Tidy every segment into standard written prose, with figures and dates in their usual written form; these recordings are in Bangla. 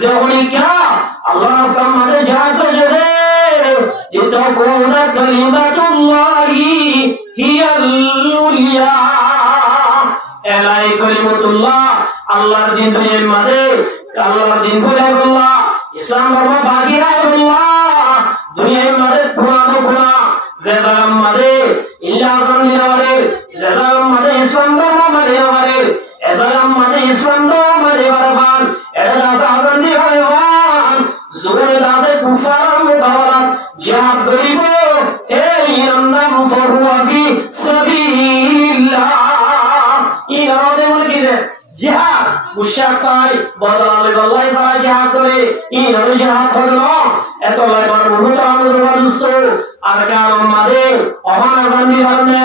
যেমনি क्या আল্লাহ রাস্তায় জিহাদ করে لتكون كلمة الله هي العليا এলাই কলিমাতুল্লাহ আল্লাহর দিন দুনিয়ার মধ্যে আল্লাহর দিন বলাইবুল্লাহ ইসলাম ধর্ম বাগিরাইবুল্লাহ দুনিয়ার মধ্যে খুনা জেদাম মধ্যে ইল্লাহম নিরারে জেদাম মধ্যে ইসলাম ধর্ম মারিয়ারে এজালাম মধ্যে ইসলাম ধর্ম মারিয়ারবান এরা সাহাবান দিওয়ান জুরে দাসে কুফার মুকাওয়ালা জিহাদ করিব এই নাম ফরওয়াবি সাবিলিল্লাহ ইরাদে মুলকিরে জিহাদ মুশাক্কাই বদলালে বলাই তারা জিহাদ করে ইরাদে জিহাদ করলো এত লাইবার বহুত আমাদের দুষ্ট আর কারণ মাদে অমানা জানি কারণে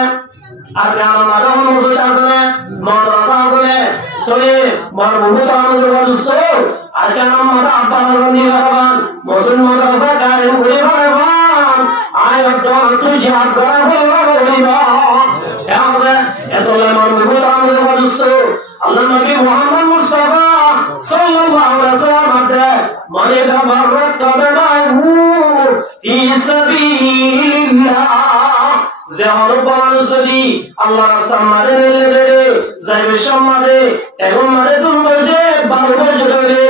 আর কারণ মাদে অনুভূত আছে মাদ্রাসা আছে তবে বড় বহুত আমাদের দুষ্ট আর কারণ মাদে আব্বা জানি কারণ মুসলমান মাদ্রাসা কারে ঘুরে ভাড়ান আয়াত তো জিহাদ করা হলো বলিবা এত লাইবার বহুত আমাদের দুষ্ট আল্লাহ নবী মুহাম্মদ মুস্তাফা সাল্লাল্লাহু আলাইহি ওয়াসাল্লাম মানে মাররাত কাদাহু ফি সাবিলিল্লাহ যেমন বলছলি আল্লাহ রাস্তা মানে রে যাইবে সম্মানে এবং মানে দুর্বলে ভালোবাসে ধরে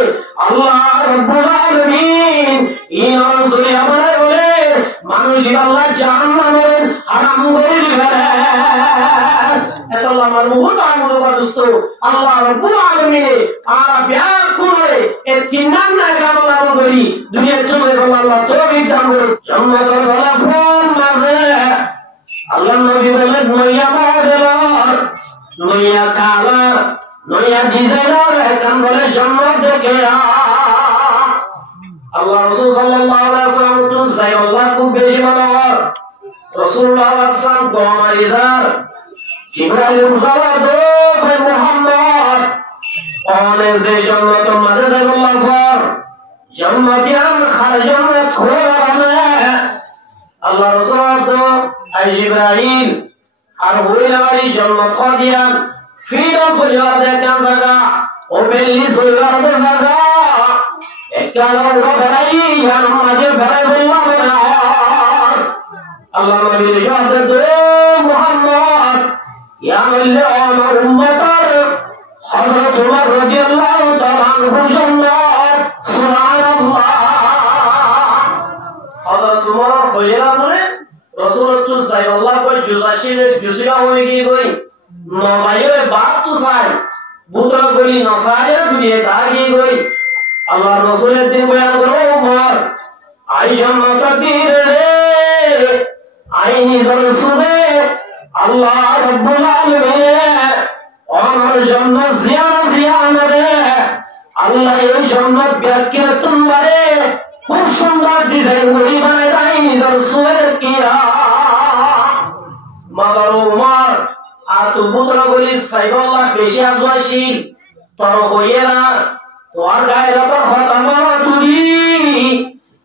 আল্লাহ রাব্বুল আলামিন ইমান সরি আমরা বলে মানুষ আল্লাহ জাহান্নামে হারাম করে দিবেন এত আমার বহুত আমল করছো আল্লাহ রাব্বুল আলামিন আর প্যার করে এই চিন্নান না কামল আমল করি দুনিয়া চলে আল্লাহ তৌফিক দান করে জান্নাতের বলা ফোন মাঝে আল্লাহ নবী বলেন নইয়া মডেলার নইয়া কালার নইয়া ডিজাইনার এখন বলে জান্নাত দেখে আল্লাহ রাসূল সাল্লাল্লাহু আলাইহি ওয়াসাল্লাম তো যাইল্লাহ খুব বেশি মানবার রাসূলুল্লাহ সাল্লাল্লাহু আলাইহি ওয়াসাল্লাম জিবরাইল মুসাওয়াদো বে মুহাম্মদ ওনে যে জান্নাত মাঝে যাইল্লাহ স্যার জান্নাতিয়ান খারজানাত খোরানে আল্লাহ রাসূল তো আই জিবরাইল আর ওইলারি জান্নাত খাদিয়ান ফিরো ফরিয়াদ দেখান জায়গা ও বেলি সইলার জায়গা একালা ওরাই ইয়ার মাঝে ভরে বললাম না আল্লাহ নবী ইয়াদ দে মুহাম্মদ ইয়া আল্লাহ আমার উম্মতের হযরত ওমর রাদিয়াল্লাহু তাআলা আনহু জান্নাত সুবহানাল্লাহ হযরত ওমর হইরা বলে রাসূলুল্লাহ সাল্লাল্লাহু আলাইহি ওয়াসাল্লাম জুসিরা হয়ে গই কই নবায়ে বাত তো সাই বুতরা গলি নসায়ে দুনিয়া তাগি কই আল্লাহ রাসূলের দিন বয়ান করো ওমর আই জান্নাত দির রে আই নিজর সুনে আল্লাহ রাব্বুল আলামিন ওমর জান্নাত জিয়ান রে আল্লাহ এই জান্নাত ব্যাখ্যা তোমারে খুব সুন্দর ডিজাইন করে বানায় আই নিজর সুনে কিয়া মাগার ওমর আর তো বুতরা গলি সাইবাল্লাহ বেশি আজওয়াশীল তোর হইয়েরা তোর গায়ে যত হতামা তুলি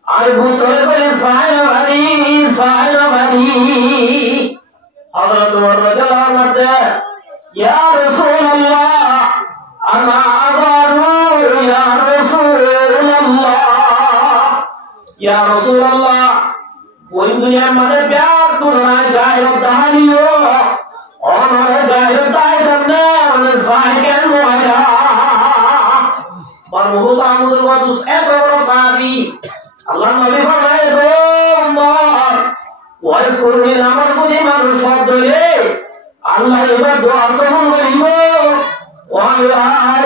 আর ভূতরে বলে সায়নারি হযরত ওমর রাদিয়াল্লাহু আনহু ইয়া রাসূলুল্লাহ আনা আগারু ইয়া রাসূলুল্লাহ ওই দুনিয়ার মানে প্যার তোরা গায়ে দাঁড়িও ওনার গায়ে দাঁড়িয়ে মানে সাইকেল মোয়া মারমুহুল আমুল ওয়াদুস এত বড় সাহাবী আল্লাহ নবী ফরমায় গো উম্মত ওয়াইস করুনি আমার প্রতি মানুষ শব্দ রে আল্লাহ এবার দোয়া কবুল করিব ওয়া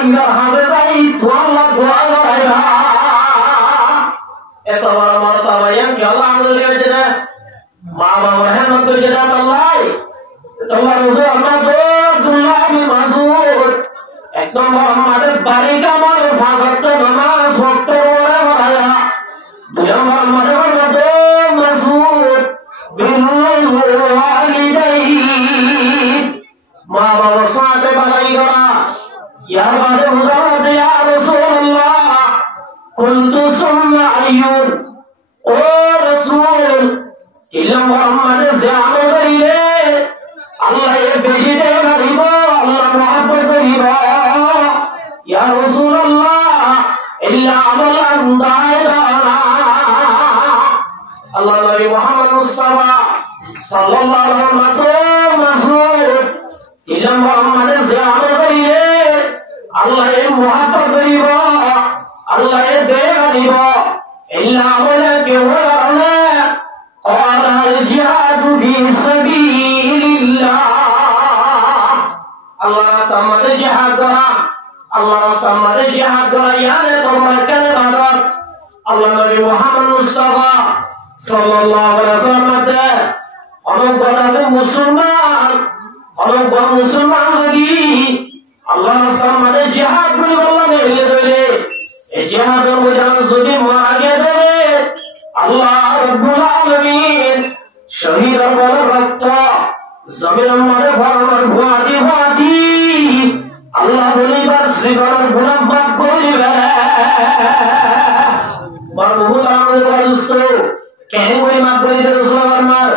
ইলা হাজে যাই তো আল্লাহ দোয়া করাইবা এত বড় মর্তবা কি আল্লাহ আমাদের কাছে না মা বাবা রহমত করে দাও আল্লাহ তোমার রাসূল আমরা তো আব্দুল্লাহ বিন মাসউদ একদম মুহাম্মাদের বাড়িতে আমার ফাজত নামাজ ওয়াক্ত ওরা বলা দুই মুহাম্মাদ তো মাসউদ বিন ওয়ালিদাই মা বাবা সাথে বাড়াই করা ইয়া বাদে মুজাওয়াদ ইয়া রাসূলুল্লাহ কুনতু সুম্মা আইয়ুন ও রাসূল ইলা মুহাম্মাদের জানো করিলে আল্লাহ এর বেশি দেয় করিব আল্লাহ মহব্বত করিব ইয়া রাসূলুল্লাহ ইল্লা আমলান দায়রা আল্লাহ নবী মুহাম্মদ মুস্তাফা সাল্লাল্লাহু আলাইহি ওয়াসাল্লাম ইলা মুহাম্মাদের জিয়ারত করিলে আল্লাহ এর মুহাব্বত করিব আল্লাহ এর দয়া করিব ইল্লা আমলাকে ওয়ালা قال الجهاد في سبيل الله الله تعالى جهاد করা الله تعالى جهاد করা ইয়ানে তোমার কালেমাত আল্লাহ নবী মুহাম্মদ মুস্তাফা সাল্লাল্লাহু আলাইহি ওয়াসাল্লাম অনুগত মুসলমান অনুগত মুসলমান যদি আল্লাহ তাআলা জিহাদ করে বললেন এই জিহাদের মধ্যে যদি মারা গেলে আল্লাহ রাব্বুল আলামিন শহীদ বল রক্ত জমিনের মধ্যে ফরমান ভুয়াদি ভুয়াদি আল্লাহ বলিবার জীবনের গুনাহ মাফ করে দিবেন মারহুম আমাদের দোস্ত কেন বলি মাফ করে দিতে রাসূলুল্লাহ ফরমান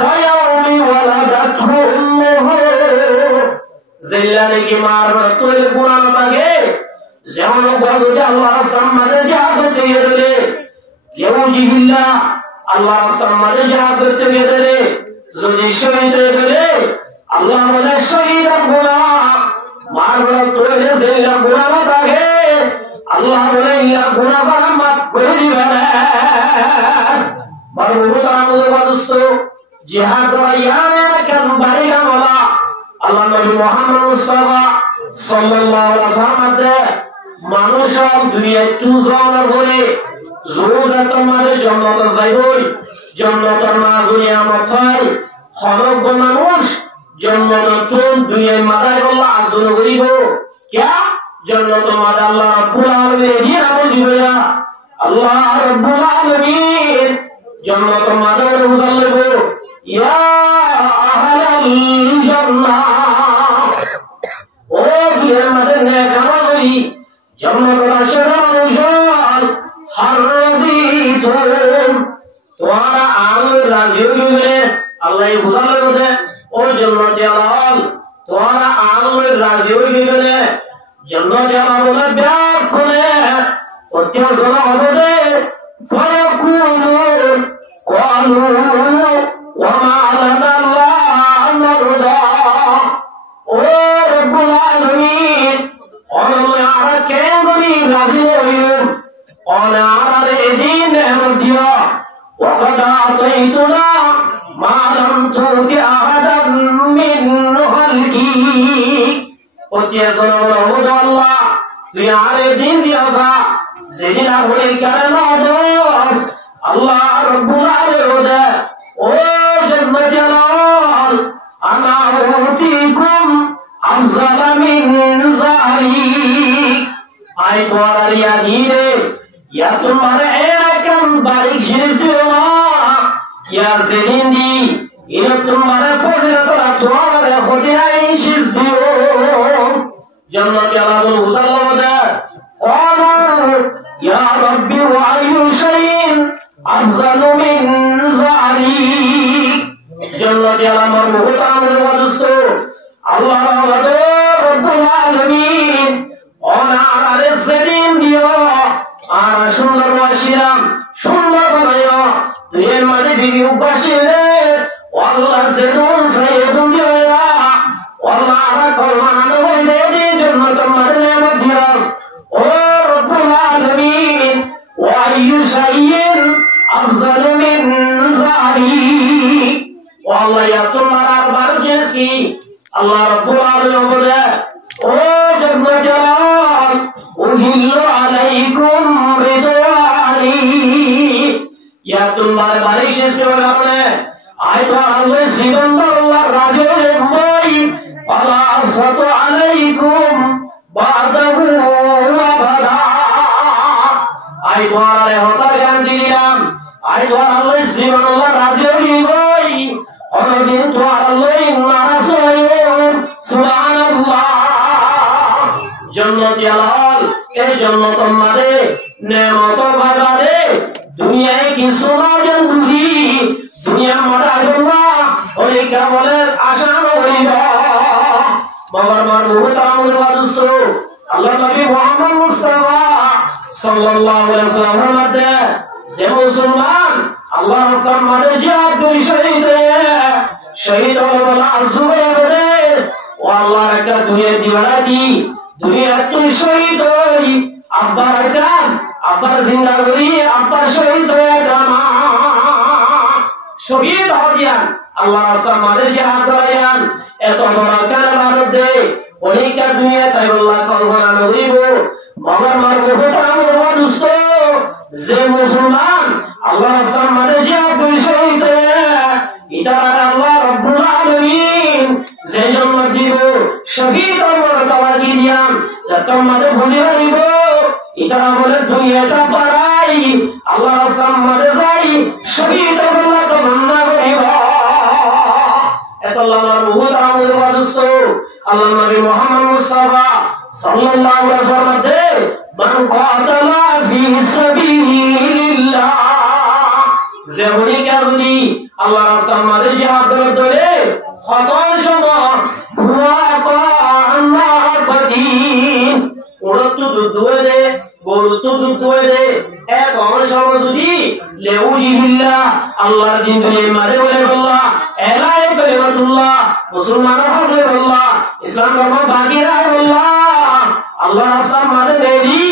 কায়াউমি ওয়ালাদাতহু উম্মুহু জিল্লানে কি মারবার তোর গুনাহ লাগে যেমন বলতে আল্লাহ রাসূলের জিহাদ দিয়ে দিলে ইউজিবিল্লাহ আল্লাহ রাসূলের জিহাদ দিয়ে দিলে যদি শহীদ হয়ে গেলে আল্লাহ বলে শহীদের গুনাহ মারবার তোর জিল্লা গুনাহ লাগে আল্লাহ বলে ইয়া গুনাহ মাফ করে দিবেন মারহুম আমাদের দোস্ত জিহাদ ইয়ানে কেন বাড়িয়া বলা আল্লাহ নবী মুহাম্মদ মুস্তাফা সাল্লাল্লাহু আলাইহি ওয়াসাল্লাম মানুষ দুনিয়ায় তুজরানা বলে জোরা তোমার জান্নাত যাইবই জান্নাতের না দুনিয়া মাথায় হরব মানুষ জান্নাতুন দুনিয়ায় মাথায় আল্লাহ আযুর করিব কি জান্নাত মাদ আল্লাহ রাব্বুল আলামিন দিয়া দিবেয়া আল্লাহ রাব্বুল আলামিন জান্নাত মাদ উজালব ইয়া আহলাল জান্নাহ ও দুনিয়ার মাঝে নেক আমল করি জান্নাতের আশরা মানুষ হারদিতুম তোরা আমল রাজি হইলে আল্লাহ বুঝালে বলে ও জান্নাতে আলাল তোরা আমল রাজি হইলে জান্নাতে আলাল বলে ব্যাগ করে অত্যাচার হবে ফায়াকুলু ক্বালু ওয়া মা লানা লা নারদা ও রব্বুল আলামিন আল্লাহ কেমনি রাজি হইল অনার এদিন দিও وقد أعطيتنا ما لم تؤت أحدا من خلقك وتيقول الله তুই আর এদিন দিওসা যেদিন আর হয়ে কেন দোস আল্লাহ রব্বুল আলামিন ও জান্নাত জালাল আনা উতিকুম আফজালা মিন যালিক আই তোয়ারিয়া দিরে ইয়া তোমার এরকম বারিক জিনিস দিও না ইয়া জিন্দি ইয়া তোমার ফজিলত তোমার খোদাই জিনিস দিও জান্নাত জালাল হুদাল্লাহ قالوا يا ربي وأي شيء أفضل من ذلك جنة يا مرحوم ودستو الله رب العالمين أنا على السليم ديو أنا شنر وشيرام شنر بنيو তুই মানে বিবি উপাসিলে والله سيدون سيدون ديو والله على كل ما نقول دي جنة مدنة مديو او رب العالمين واي شيء افضل من ذلك والله يا تمہارا برجس کی اللہ رب العالمین بولے او جب جلال احل علیکم رضوانی یا تمہارا برجس کی بولے آئیتو اللہ سیدندر اللہ راجل موئی فلا اسفت علیکم بعده وبدا আই দোয়ারে হতার গান দিলাম আই দোয়ার আল্লাহ জীবন আল্লাহ রাজি হই অনদিন দোয়ার আল্লাহ নারাজ হই সুবহানাল্লাহ জান্নাত জালাল এই জান্নাত আমারে নেমত বাজারে দুনিয়ায় কিছু না জান বুঝি দুনিয়া মারা গেলা ওই কেবলের আশা হইবা বাবার মার মুহতামুর ওয়াদুস আল্লাহ নবী মুহাম্মদ মুস্তাফা সাল্লাল্লাহু আলাইহি ওয়াসাল্লামের মধ্যে যে মুসলমান আল্লাহর রাস্তায় মারে জিহাদ করে শহীদ হলো বলা যুবকদের ও আল্লাহর একটা দুনিয়া দিওয়ানা দি দুনিয়া তুই শহীদ হই আব্বার কাম আব্বার জিন্দাগি আব্বার শহীদ হয়ে জামা শহীদ হইয়ান আল্লাহর রাস্তায় মারে জিহাদ করায়ান এত বড় কারবার দে অনেকটা দুনিয়া তাই আল্লাহ কল্পনা নগরিব মগর মার বহুত আমার দুস্ত যে মুসলমান আল্লাহর রাস্তায় মারে জিহাদ করে শহীদ হয়ে এটা আল্লাহ রব্বুল আলামিন যে জন্ম দিব শহীদ হওয়ার তাওয়াকি দিয়ান যত মারে ভুলে দিব এটা বলে দুনিয়াটা পারাই আল্লাহর রাস্তায় মারে যাই শহীদ আল্লাহ তামান্না করিব এত আল্লাহর বহুত আমার দুস্ত আল্লাহ নবী মুহাম্মদ মুস্তাফা সাল্লাল্লাহু আলাইহি ওয়াসাল্লাম মান কাতালা ফি সাবিলিল্লাহ যেমনি কাজী আল্লাহর রাস্তায় মারে জিহাদ করে খতম সময় হুয়া কান্নার প্রতি উড়ত দুধরে গরুত দুধরে এক অংশ যদি লেউজিল্লাহ আল্লাহর দিন দুনিয়া মারে বলে আল্লাহ এলাই কালিমাতুল্লাহ মুসলমানরা হবে আল্লাহ ইসলাম ধর্ম বাকি রাখে আল্লাহ আল্লাহর রাস্তায় মারে দেরি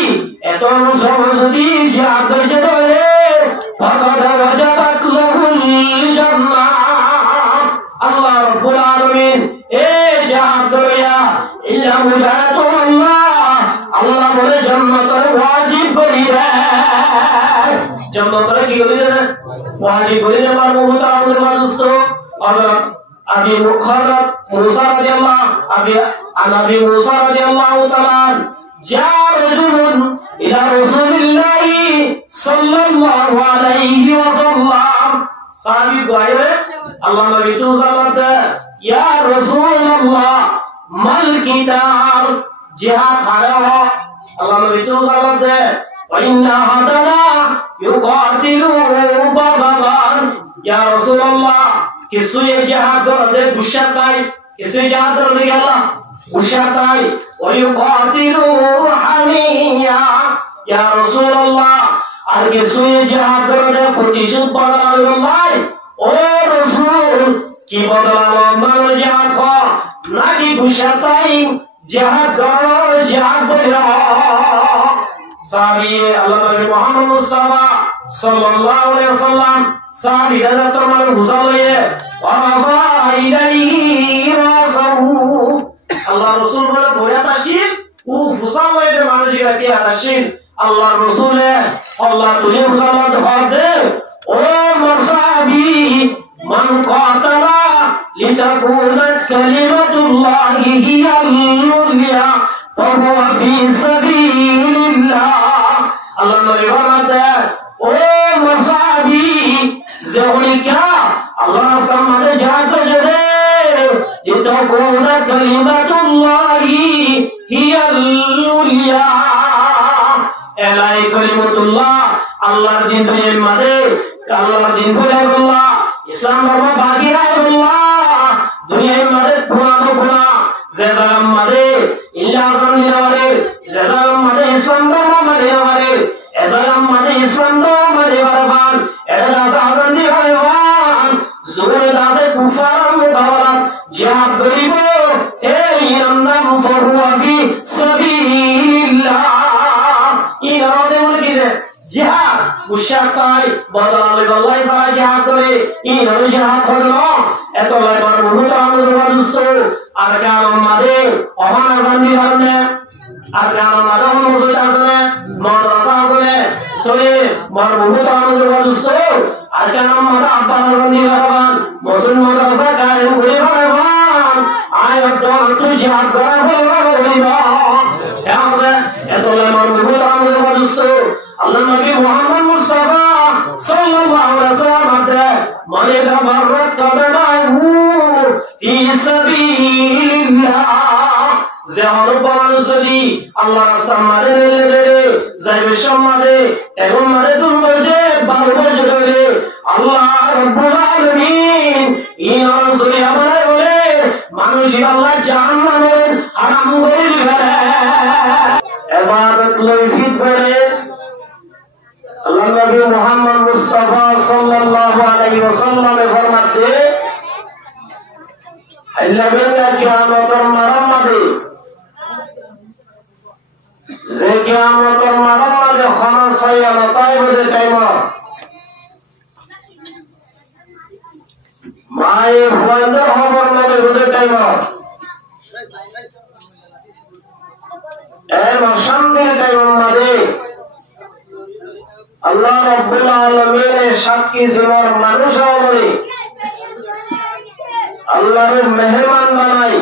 এত অংশ যদি জিহাদ করে فقد وجبت له الجنة الله رب العالمين جهاد كريا إلا مجاهد الله الله بولے جنت واجب کری دے جنت کی کری دے واجب کری دے مار موتا امر دوستو حضرت ابي حضرت موسی رضی اللہ ابي موسی رضی اللہ تعالی جاء رجل إلى رسول الله صلى الله عليه وسلم صحابي قائل الله نبي توزالت يا رسول الله ما القتال جهاد خارا الله نبي توزالت وإن أحدنا يقاتل بغضا يا رسول الله كسوء جهاد کرتے گشتائی کسوء جهاد کرنے گلا گشتائی ويقاتل حميا يا رسول الله আর কিছুই জিহাদ করে প্রতিশোধ বদলালো নাই ও রাসূল কি বদলালো মানে জিহাদ কর নাকি গুশাতাই জিহাদ করো জিহাদ বলো সাহাবী আল্লাহ নবী মুহাম্মদ মুস্তাফা সাল্লাল্লাহু আলাইহি ওয়াসাল্লাম সাহাবী হযরত ওমর হুজাইয়ে ওয়া ইলাইহি রাসূল আল্লাহ রাসূল বলে বয়া তাশিন ও হুসাইয়ে মানুষের কি আতাশিন আল্লাহ রাসূল আল্লাহ তুই হুজাইয়ে হদে ও মাসাবি মান কাতালা লিতাকুনা কালিমাতুল্লাহি হিয়াল উলিয়া ফাহুয়া ফি সাবিলিল্লাহ আল্লাহ নবী ফরমাতে ও মাসাবি যেমনি क्या আল্লাহ সামনে জিহাদ করে লিতাকুনা কালিমাতুল্লাহি হিয়াল উলিয়া এলাই কালিমাতুল্লাহ আল্লাহর দিন দুনিয়ার মাঝে আল্লাহর দিন বলে আল্লাহ ইসলাম ধর্ম বাকি রাখে আল্লাহ দুনিয়ার মাঝে গুনাহ তো গুনাহ জেদাম মাঝে ইল্লাহর নিয়ারে জেদাম মাঝে ইসলাম ধর্ম মাঝে আমারে এজাম মাঝে ইসলাম ধর্ম মাঝে বারবার এটা সাধারণ দিবান জোরে দাসে কুফার মুকাওয়ালা জিহাদ করিব এই নাম ফরওয়া ফি সাবিলিল্লাহ ইরাদে মুলকিদে জিহাদ মুশাকাই বদলালে বলাই করা জিহাদ করে ইরাদে জিহাদ করলো এত লাইবার বহুত আমাদের মানুষ আর কারণ মাঝে অমানা জানি কারণে আর কারণ মাঝে অনুমতি আছে মাদ্রাসা আছে তোরে মার বহুত আমাদের মানুষ আর কারণ মাঝে আব্বা জানি কারণ মুসলমান মাদ্রাসা কায়েম করে পারবান আয়াত তুই জিহাদ করা বলবা এত লাইবার বহুত আমাদের মানুষ আল্লাহ নবী মুহাম্মদ মুস্তাফা সাল্লাল্লাহু আলাইহি ওয়াসাল্লাম মানে মাররাত কাদামাহু ফি সাবিলিল্লাহ যেমন মানুষই আল্লাহর রাস্তায় মারে যাইবে সম্মানে এবং মারে দুর্বলজে ভালোবাসে ধরে আল্লাহ রাব্বুল আলামিন ইমান সরি আমারে বলে মানুষই আল্লাহ জাহান্নামের হারাম করে দিবে ইবাদত লইফিক করে আল্লাহ নবী মুহাম্মদ মুস্তাফা সাল্লাল্লাহু আলাইহি ওয়াসাল্লামে ফরমাতে আল্লাহ বেলা কিয়ামতের মারামাদে যে কিয়ামতের মারামাদে খানা সাইয়া লতায় বলে টাইম মায়ে ফুয়ান্দার খবর নবে বলে টাইম এর অশান্তির টাইম মাদে আল্লাহ রাব্বুল আলামিনের সাক্ষী জীবন মানুষ বলে আল্লাহর মেহমান বানাই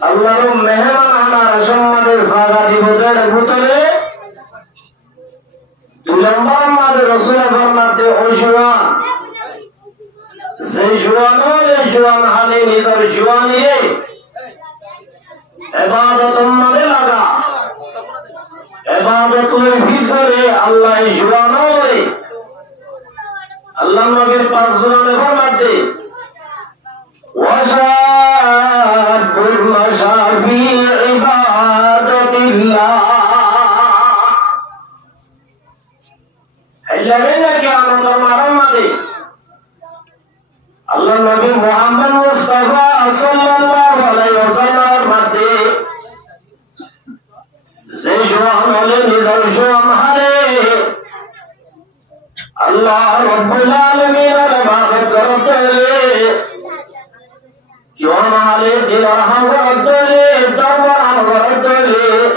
আল্লাহর মেহমান আনার সম্মানের জায়গা দিবদের ভিতরে 2 নম্বর মাদে রাসূল ফরমাতে ওই জওয়ান সেই জওয়ান হালে নিজের জওয়ানিয়ে ইবাদত মাদে লাগা ইবাদতের ভিতরে আল্লাহ জওয়ান বলে আল্লাহ নবীর পাঁচ জওয়ানে ফরমাতে وشاب المشى في عبادة الله إلا منك يا محمد الله نبي محمد مصطفى صلى الله عليه وسلم مدي زيشوان ولنذر شوان حري الله رب العالمين رباك ربطي جوان علي دلارهم ورطولي دمرهم ورطولي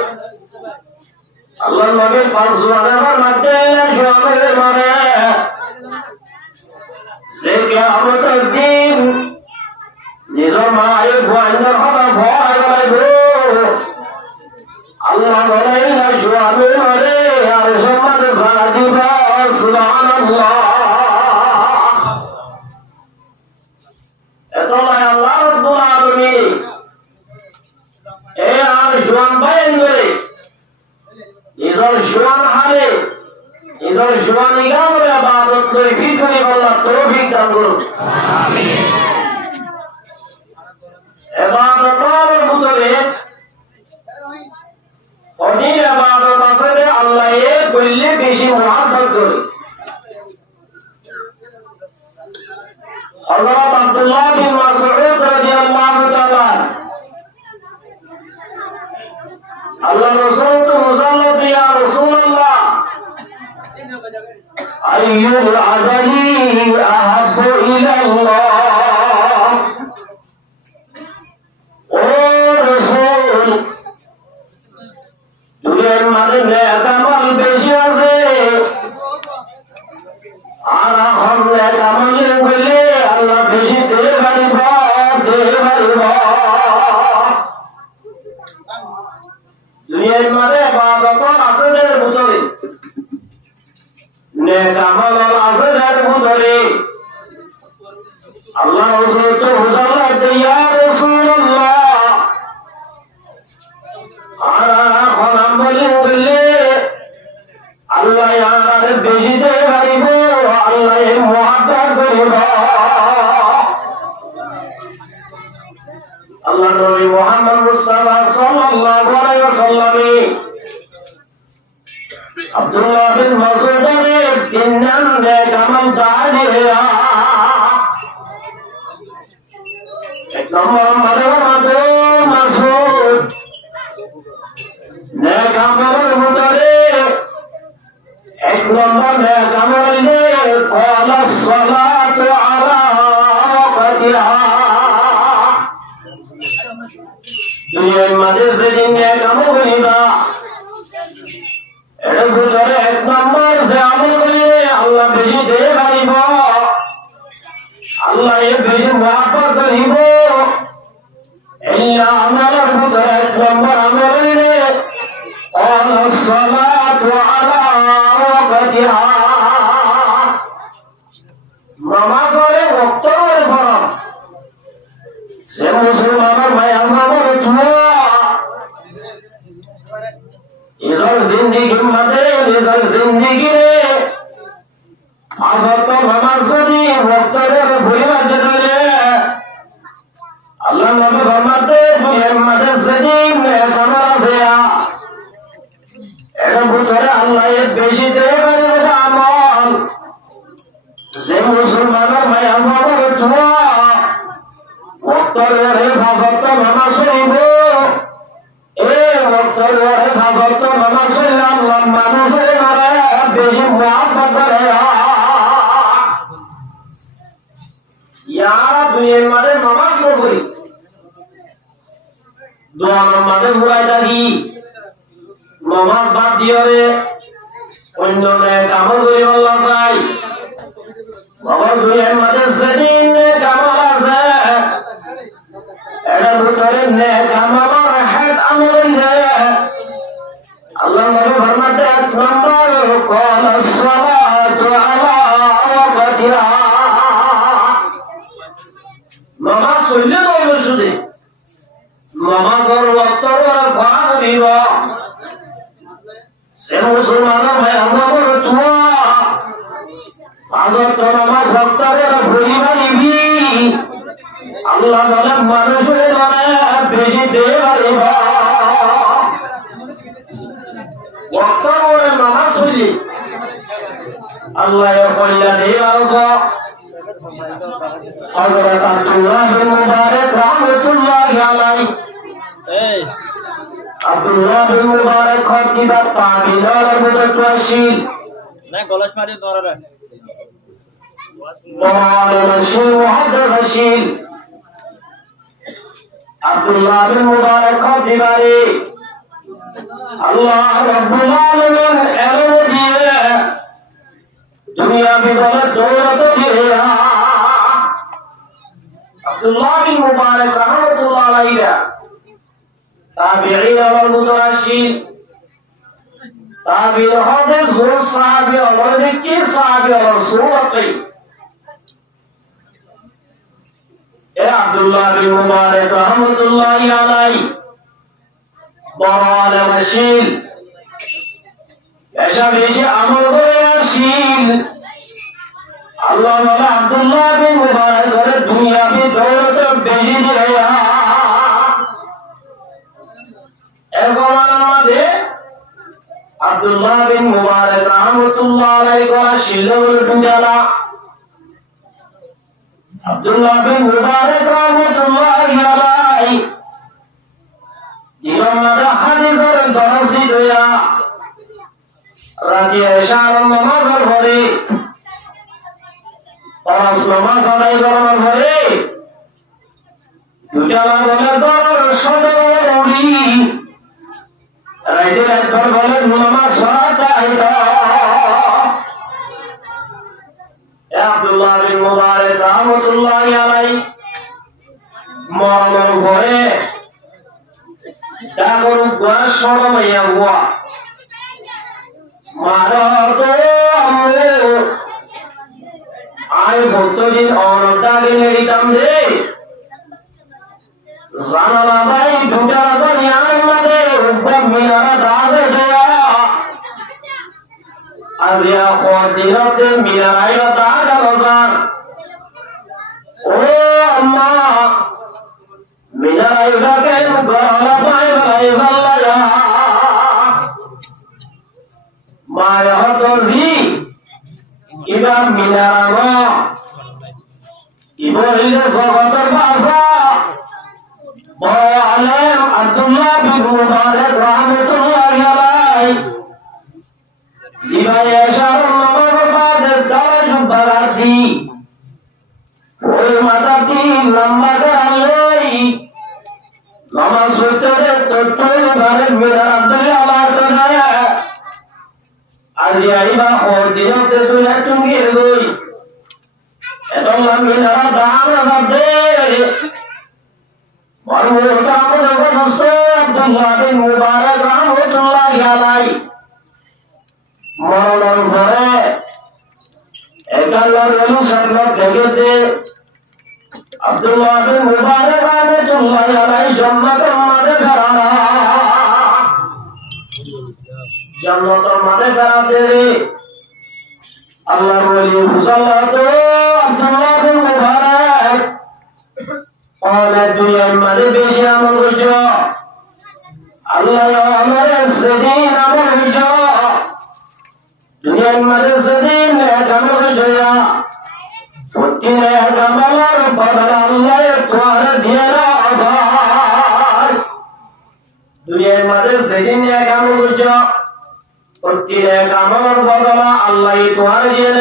الله النبي فرزوانا فرمتين جوان المرى سيكي عمد الدين نظام عيب وعندر خطا فوائد وعيبو الله ولينا جوان المرى عرشمت صادفا سبحان الله এতলায় আল্লাহ রাব্বুল আলামিন এই আর জওয়ান বাইন করে নিজের জওয়ান হারে নিজের জওয়ানি গাওরে ইবাদত করে ফিরে আল্লাহ তৌফিক দান করুন আমিন ইবাদতের ভিতরে অনেক ইবাদত আছে আল্লাহ এ করলে বেশি মহব্বত করে حضرت عبد الله بن مسعود رضي الله تعالى الله رسول مصلى يا رسول الله أي العمل أحب إلى الله او رسول দুনিয়ার মাঝে নেক আমল বেশি আছে আর এখন নেক আমলে বলে আল্লাহ বেশি দে পারিব দুনিয়ার মাঝে ইবাদত আছে এর ভিতরে নেক আমল আছে এর ভিতরে আল্লাহ রাসূল তো বুঝালেন ইয়া রাসূলুল্লাহ আর এখন আমলে বলে আল্লাহ আর বেশি দে পারিব আল্লাহ মুহাব্বত করিব আল্লাহ নবী মুহাম্মদ মুস্তাফা সাল্লাল্লাহু আলাইহি ওয়াসাল্লাম আব্দুল্লাহ বিন মাসউদের তিন নাম নেক আমল দানিয়া এক নম্বর মাদে মাসউদ নেক আমলের ভিতরে এক নম্বর নেক আমল ক্বালা সালাতু আলা ওয়াক্তিহা দুনিয়ার মাঝে সেদিন নেক আমল করিবা এর ভিতরে এক নম্বর সে আমল করিলে আল্লাহ বেশি দে পারিব আল্লাহ এ বেশি মহব্বত করিব এই আমলের ভিতরে এক নম্বর আমল করিলে ক্বালা সালাতু আলা ওয়াক্তিহা নামাজের ওয়াক্তের ফরজ সে মুসলমানের মায়া মামর তুয়া নিজের জিন্দেগির মাঝে নিজের জিন্দেগিরে আসত নামাজ যদি ওয়াক্তের পরিবার যেতে আল্লাহ নবী ফরমাতে দুনিয়ার মাঝে সেদিন খবর আছে এর ভিতরে আল্লাহ বেশি দেবের আমল যে মুসলমানের ভাই আমার তোয়া উত্তরের হেফাজত নামাজ হইব এই উত্তরের হেফাজত নামাজ হইলে আল্লাহ মানুষের মারে বেশি মুহাব্বত করে ইয়ারা দুইয়ের মারে নামাজ পড়ি দোয়া নামাজে ঘুরাই থাকি নামাজ বাদ দিয়ে অন্য কামল করি আল্লাহ চাই বাবা দুইয়ের মাঝে সেদিন কামল আছে এটার ভিতরে নেক আমলের হেড আমল আল্লাহ নবী ফরমাতে এক নম্বর কল সালাতু আলা ওয়াক্তিহা নামাজ পড়লে তো শুধু নামাজের ওয়াক্তের ভাগ দিব সে মুসলমান ভাই আমরা বলো তোয়া আজত নামাজ ওয়াক্তের ভুলিবা নিবি আল্লাহ বলে মানুষের মানে বেশি দেয় পারিবা ওয়াক্তের পরে নামাজ পড়লি আল্লাহ কইলা দেয় আসো হযরত আব্দুল্লাহ বিন মুবারক রাহমাতুল্লাহি আলাইহি আব্দুল্লাহ বিন মুবারক খতিবা তাবিলার মুতাওয়াশিল না গলাশ মারি ধরে মহাশিল মুহাদ্দিসিন আব্দুল্লাহ বিন মুবারক খতিবারে আল্লাহ রাব্বুল আলামিন এলো দিয়ে দুনিয়া ভিতরে দৌলত দিয়ে আব্দুল্লাহ বিন মুবারক রাহমাতুল্লাহ আলাইহি তাবিঈন ওয়াল মুতাওয়াশিল তাবিঈন হাদিস ওয়াল সাহাবী ওয়াল কি সাহাবী ওয়াল সুন্নাতি এ আব্দুল্লাহ বিন মুবারক রাহমাতুল্লাহ আলাইহি বড় আলেমশীল এসব বেশি আমল করে আসিল আল্লাহ বলে আব্দুল্লাহ বিন মুবারক করে দুনিয়াবি দৌলত বেশি দেয়া আব্দুল্লাহ বিন মুবারক রাহমাতুল্লাহ আলাইহি করা শিল্লুল দুনিয়ালা আব্দুল্লাহ বিন মুবারক রাহমাতুল্লাহ আলাইহি জীবনটা হাদিসের দরস দিয়া রাতে এশার নামাজ পড়ে পাঁচ নামাজ আদায় করার পরে দুটালা বলে দর সদর উড়ি রাইতে একবার বলে নামাজ পড়াতে আইতা আব্দুল্লাহ বিন মুবারক রাহমাতুল্লাহ আলাইহি মরণের পরে ডাকর বয়স সরমাইয়া হুয়া মারার তো আমরে আই ভক্তদিন অনদাগে নেড়িতাম রে জানালা ভাই ঢুকার বানি আনন্দে উদ্ভব মিনারা দাদে দেয়া আজিয়া খোয়ার দিনতে মিনারাই বা দাদা রোজান ও আম্মা মিনারাই বাকে গলা পাই ভাই ভাল্লায়া মায়া হতো জি ইবা মিনারানো ইবহিলে সগতের ভাষা বড় আলেম আব্দুল্লাহ বিন মুবারক রাহমাতুল্লাহ আলাইহি জিবাই এশার নামাজ বাদে দাওয়া জুবারাতি ওই মাতাতি লম্বা করে নামাজ পড়তে তো তোই বারে মেরা আব্দুল্লাহ আলাইহি আজি আইবা ওর দিনতে তুই একটু গিয়ে গই এবং আমি যারা দাঁড়া দে মরহুমটা আমাদের দোস্ত আব্দুল্লাহ বিন মুবারক রাহমাতুল্লাহ আলাইহি মরণের পরে একাল্লার রলু সাহেব দেখেতে আব্দুল্লাহ বিন মুবারক রাহমাতুল্লাহ আলাইহি জান্নাতের মাঝে দাঁড়ানো জান্নাতের মাঝে দাঁড়াতে আল্লাহর ওলি হুসাল্লাহ আব্দুল্লাহ বিন মুবারক অনেক দুনিয়ার মাঝে বেশি আমল করছ আল্লাহ আমাদের সেদিন আমল হইছ দুনিয়ার মাঝে সেদিন কামল জয়া প্রতিনে কামলার বদল আল্লাহ তোমার দিয়ে আসার দুনিয়ার মাঝে সেদিন কামল জয়া প্রতিনে কামলার বদল আল্লাহ তোমার দিয়ে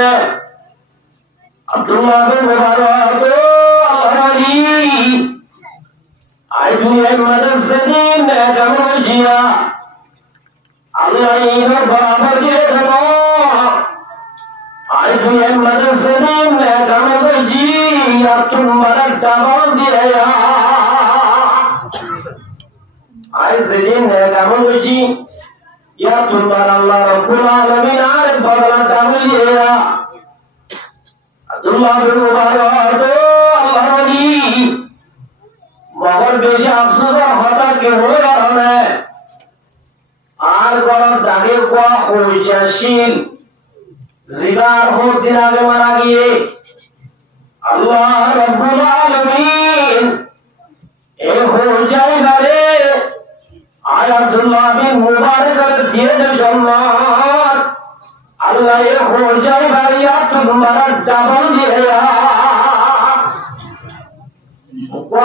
আব্দুল্লাহ বিন মুবারক আল্লাহী আই দুনিয়ার মাঝে সেদিন কামল জিয়া আল্লাহ ইনর বরাবর দিয়ে দেব আই দুনিয়ার মাঝে সেদিন কামল জিয়া তোমার ডাবল দিয়ে আই সেদিন কামল জিয়া তোমার আল্লাহ রব্বুল আলামিন আর বদলা ডাবল দিয়া আব্দুল্লাহ বিন মুবারক আল্লাহী মগর বেশি আফসোসের হতা কে হয়ে কারণে আর গরম দাগে কোয়া হইয়াশীল জিগার হোক দিন আগে মারা গিয়ে আল্লাহ রব্বুল আলামিন এ হইয়াইবারে আর আব্দুল্লাহ বিন মুবারকের দিয়ে দে সম্মান আল্লাহ এ হইয়াইবারে তোমার ডাবল দিয়ে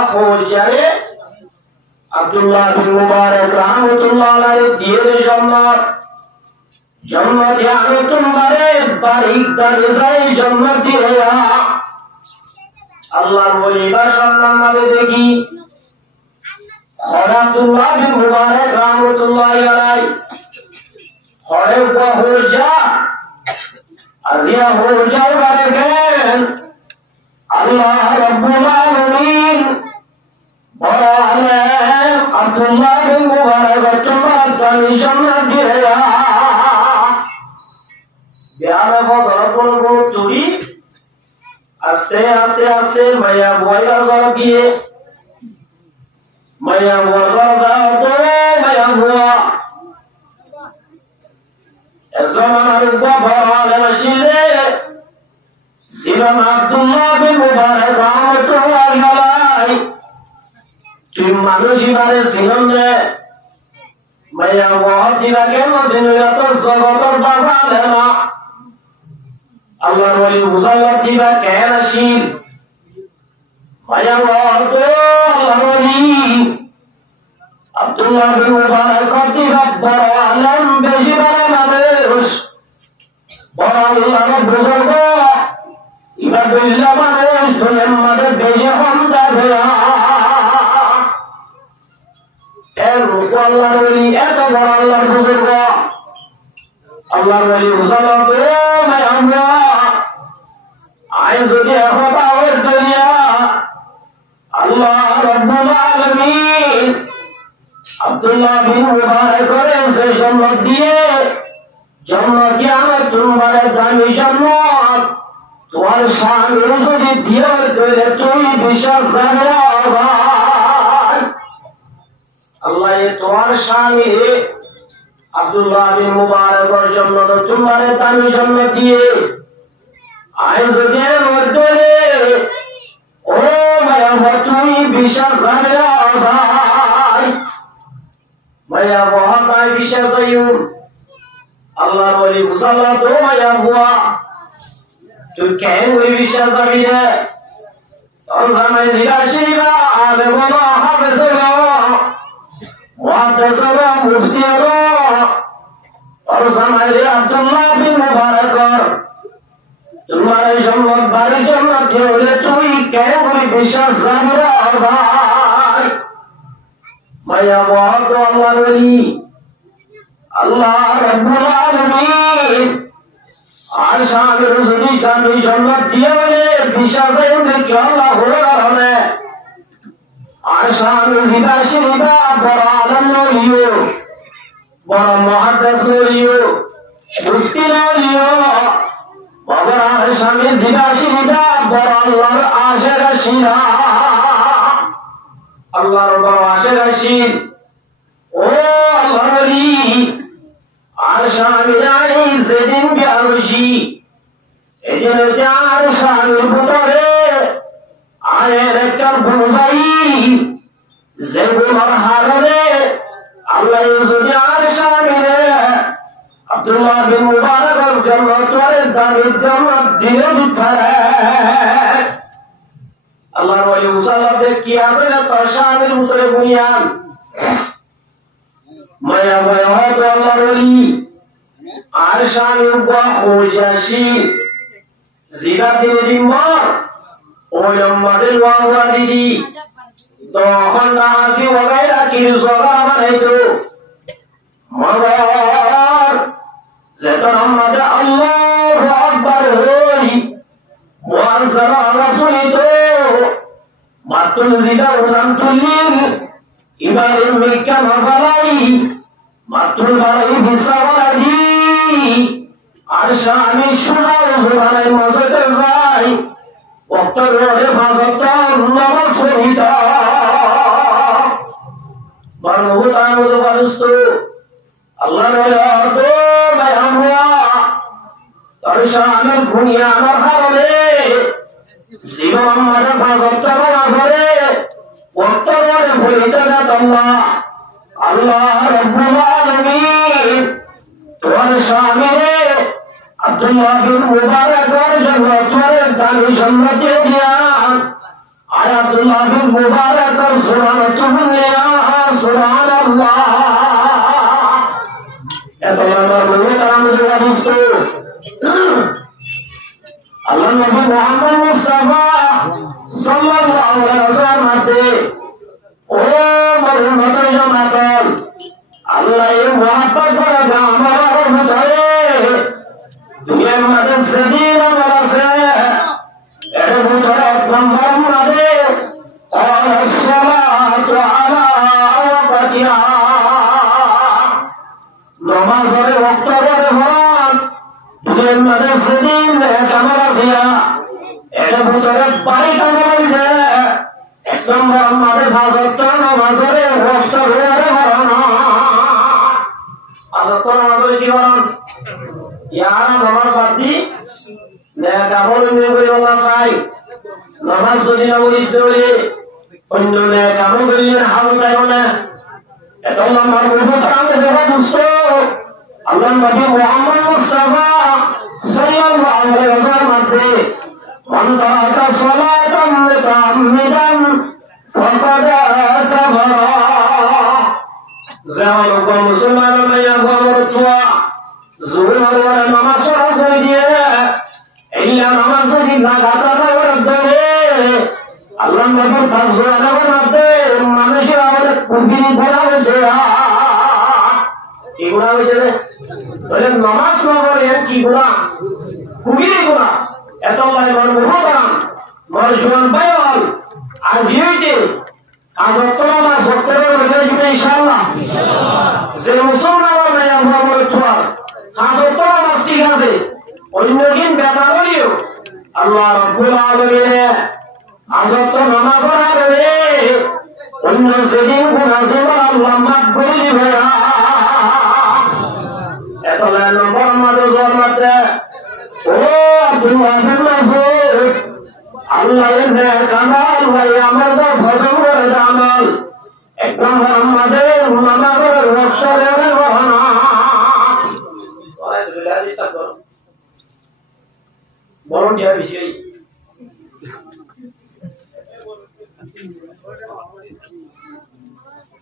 হইয়ারে আব্দুল্লাহ বিন মুবারক রাহমাতুল্লাহ আলাইহি দিয়ে দে সম্মান জন্নতে আমি তোমারে বারিক দারে যাই জন্নতে হইয়া আল্লাহর ওলিবা সম্মান নামে দেখি আব্দুল্লাহ বিন মুবারক রাহমাতুল্লাহ আলাইহি হরে হইয়া আজিয়া হইয়া বারেকেন আল্লাহ রাব্বুল আলামিন বড় আলেম আব্দুল্লাহ বিন মুবারক তোমার দামি সম্মান দিয়ে বিয়ারে বদরপুর গোর চুরি আস্তে আস্তে আস্তে মায়া বয়লার ঘর গিয়ে মায়া বয়লার ঘর তো মায়া বুয়া এজমানার উপর আলেম ছিলে ছিলেন আব্দুল্লাহ বিন মুবারক রাহমাতুল্লাহ আলাইহি তুই মানুষই মানে ছিলেন রে মায়া বহুত দিলাকে মসজিদে তো জগতের বাজারে না আল্লাহর ওলি মুসাল্লাত দিবা কেন আসিল মায়া বহুত আল্লাহর ওলি আব্দুল্লাহ বিন মুবারক দিবা বড় আলেম বেশি বড় মানুষ বড় আল্লাহর বুজুর্গ ইবা বিল্লাহ মানুষ দুনিয়ার মাঝে বেশি হমদার হইয়া আল্লাহর ওলি এত বড় আল্লাহর বুজুর্গ আল্লাহর ওলি মুসাল্লাত আমরা আয় যদি একতা হয়ে দুনিয়া আল্লাহ রাব্বুল আলামিন আব্দুল্লাহ বিন মুবারকের সেই সম্মান দিয়ে জন্নত কিয়ামত তোমার দামি সম্মান তোমার স্বামী যদি দিয়ে দিলে তুই বিশ্বাস করবে আল্লাহ তোমার স্বামী আব্দুল্লাহ বিন মুবারকের জন্য তোমার দামি সম্মান দিয়ে আয় যদি মধ্যে ও মায়া তুমি বিশ্বাস করবে মায়া বহুত বিশ্বাস আল্লাহ বলি মুসাল্লাহ তো মায়া হুয়া তুই কেন ওই বিশ্বাস করবি রে তোর জামাই জিজ্ঞাসা আবে বলো হবে চলো চলো মুফতি হলো তোর জামাই আব্দুল্লাহ বিন মুবারক তোমার এই সম্পদ বাড়ির জন্য হলে তুই কেন ওই বিশ্বাস করবি মায়া বহুত আল্লাহ বলি আল্লাহ রাব্বুল আলামিন আর স্বামীর যদি স্বামী সম্মান দিয়ে বলে বিশ্বাসে কি আল্লাহ হলে আর স্বামী জিজ্ঞাসা বড় আলম নলিও বড় মহাদেশ নলিও মুফতি নলিও বাবা স্বামী জিজ্ঞাসা বড় আল্লাহর আশের শিরা আল্লাহর বড় আশের শির ও আল্লাহর ওলি আর স্বামী নাই সেদিন বিয়ারশি এজন্য চার স্বামীর ভিতরে আয়ের একটা ভুলাই যে গুণার হারে আল্লাহ যদি আর স্বামী রে আব্দুল্লাহ বিন মুবারক জন্মতরে দামি জন্মত দিয়ে দিতে আল্লাহর ওলি মুসাল্লাতে কি আছে না তোর স্বামীর ভিতরে বুনিয়ান মায়া ভয় হয়তো আল্লাহর ওলি আর স্বামীর উপর খোঁজাসি জিরা দিনে দিনবার ওই আমাদের ওয়া দিদি তখন নাসি ওগাইরা কি সগা বানাইতো মগর যেটা আমাদের আল্লাহু আকবার হই মুআজ্জারা রাসূলিতো মাতুল জিদা উজান তুলিন ইবারে মিকা মাবালাই মাতুল বালাই বিসাওয়াদি আর শামি শুনাও জুবানাই মসজিদে যাই ওক্তর রোডে ফাজতা নামাজ পড়িতা বারহুত আমুদ বারুস্তু আল্লাহর ওয়া তো মায়ামুয়া তার শামের দুনিয়া আমার হারে জীবন আমার ফাজতা নামাজ পড়ে ওক্তর রোডে পড়িতা আল্লাহ আল্লাহ রাব্বুল আলামিন তোমার শামিরে আব্দুল্লাহ বিন মুবারকের জন্মতের দানি সম্মতি দিয়া আর আব্দুল্লাহ বিন মুবারকের সুবহানাল্লাহ নিয়া সুবহানাল্লাহ এত আমার মনে কারণ জবাবস্ত আল্লাহ নবী মুহাম্মদ মুস্তাফা সাল্লাল্লাহু আলাইহি ওয়াসাল্লাম ও মুহাম্মদের জামাতল আল্লাহ এই মুহাব্বত করে আমার ভিতরে দুনিয়ার মাঝে সেদিন আমার আছে এর ভিতরে এক নম্বর মাঝে আসসালাতু আলা ওয়াক্তিহা নামাজের ওয়াক্ত করে হন দুনিয়ার মাঝে সেদিন এক আমার আছে এর ভিতরে বাড়িটা বলছে এক নম্বর মাঝে ফাজত নামাজের ওয়াক্ত করে হন ফাজত নামাজের কি হন यार नमाज पढ़ती मैं कामों में कोई होगा साई नमाज सुनिया वो इतने अन्य में कामों के लिए हाल तायों ने ऐसा नमाज बहुत काम देगा दोस्तों अल्लाह नबी मुहम्मद मुस्तफा सल्लल्लाहु अलैहि वसल्लम मध्य मन तराका सलातम मुताम्मिदन फक़द कफ़रा ज़ालों को मुसलमानों में या गुआमरतुआ जुहर और नमाज पढ़ा कर दिए इल्ला नमाज की लगाता ना वरदे अल्लाह नबी फजवाना वरदे मानुष और कुबी पढ़ा होते की गुनाह होते बोले नमाज ना बोले की गुनाह कुबी गुनाह এত লাই বড় ভগবান মরজুন বায়াল আজ ইউতে আজ তোমরা সত্তর হয়ে যাবে ইনশাআল্লাহ যে মুসলমান না আমরা তোয়া হাজত নামাজ ঠিক আছে অন্য দিন বেতা বলিও আল্লাহ রাব্বুল আলামিন হাজত নামাজ পড়াবে অন্য সেদিন গুনাহ সবার আল্লাহ মাফ করে দিবে এত নম্বর আমাদের জন্মতে ও আব্দুল্লাহ বিন মাসউদ আল্লাহ এর কামাল ভাই আমাদের ফসল করে দামাল এক নম্বর আমাদের নামাজের রক্তের রহনা বরং যা বিষয়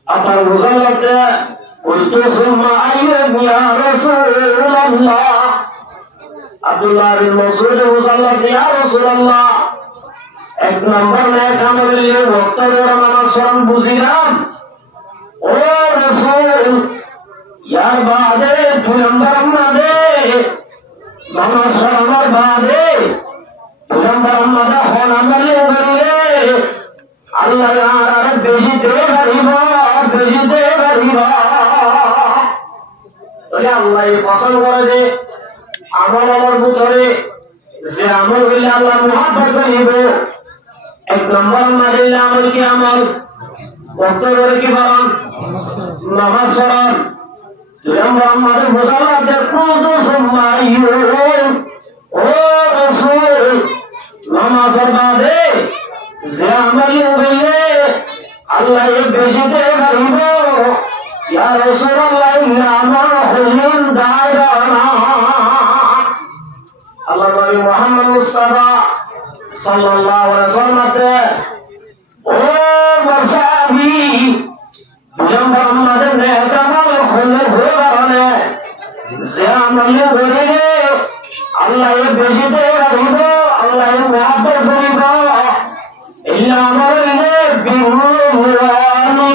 আপনার মুসাল্লাতে কুলতু সুম্মা আইয়ুব ইয়া রাসূলুল্লাহ আব্দুল্লাহ বিন মাসউদ মুসাল্লাতে ইয়া রাসূলুল্লাহ এক নম্বর নে কামলে রক্তের নামাজ পড়ান বুঝিলাম ও রাসূল ইয়ার বাদে দুই নম্বর আমাদের নামাজ পড়ার বাদে দুই নম্বর আমাদের হন আমলে করিলে আল্লাহ আর বেশি দে পারিবা তাহলে আল্লাহ পছন্দ করে যে আমল আমার ভিতরে যে আমল হইলে আল্লাহ মহব্বত করিব এক নম্বর আমাদের আমল কি আমল বছর করে কি বলেন নামাজ পড়ান দুই নম্বর আমাদের মুসাল্লাতে কুলতু সুম্মা আইয়ুব ও রাসূল নামাজের বাদে যে আমল হইলে আল্লাহ বেশি দে পারিব ইয়া রাসূলুল্লাহ ইন্না আমল হুমিন দায়রানা সাল্লাল্লাহু আলাইহি ওয়াসাল্লাম ও মাসাবি দুজন আমাদের নেতা মাল খুলে ঘোরানে যে আমলে ঘুরে আল্লাহ বেশি দেয় দিব আল্লাহ মহব্বত করিব ইল্লা আমারে বিহুয়ানি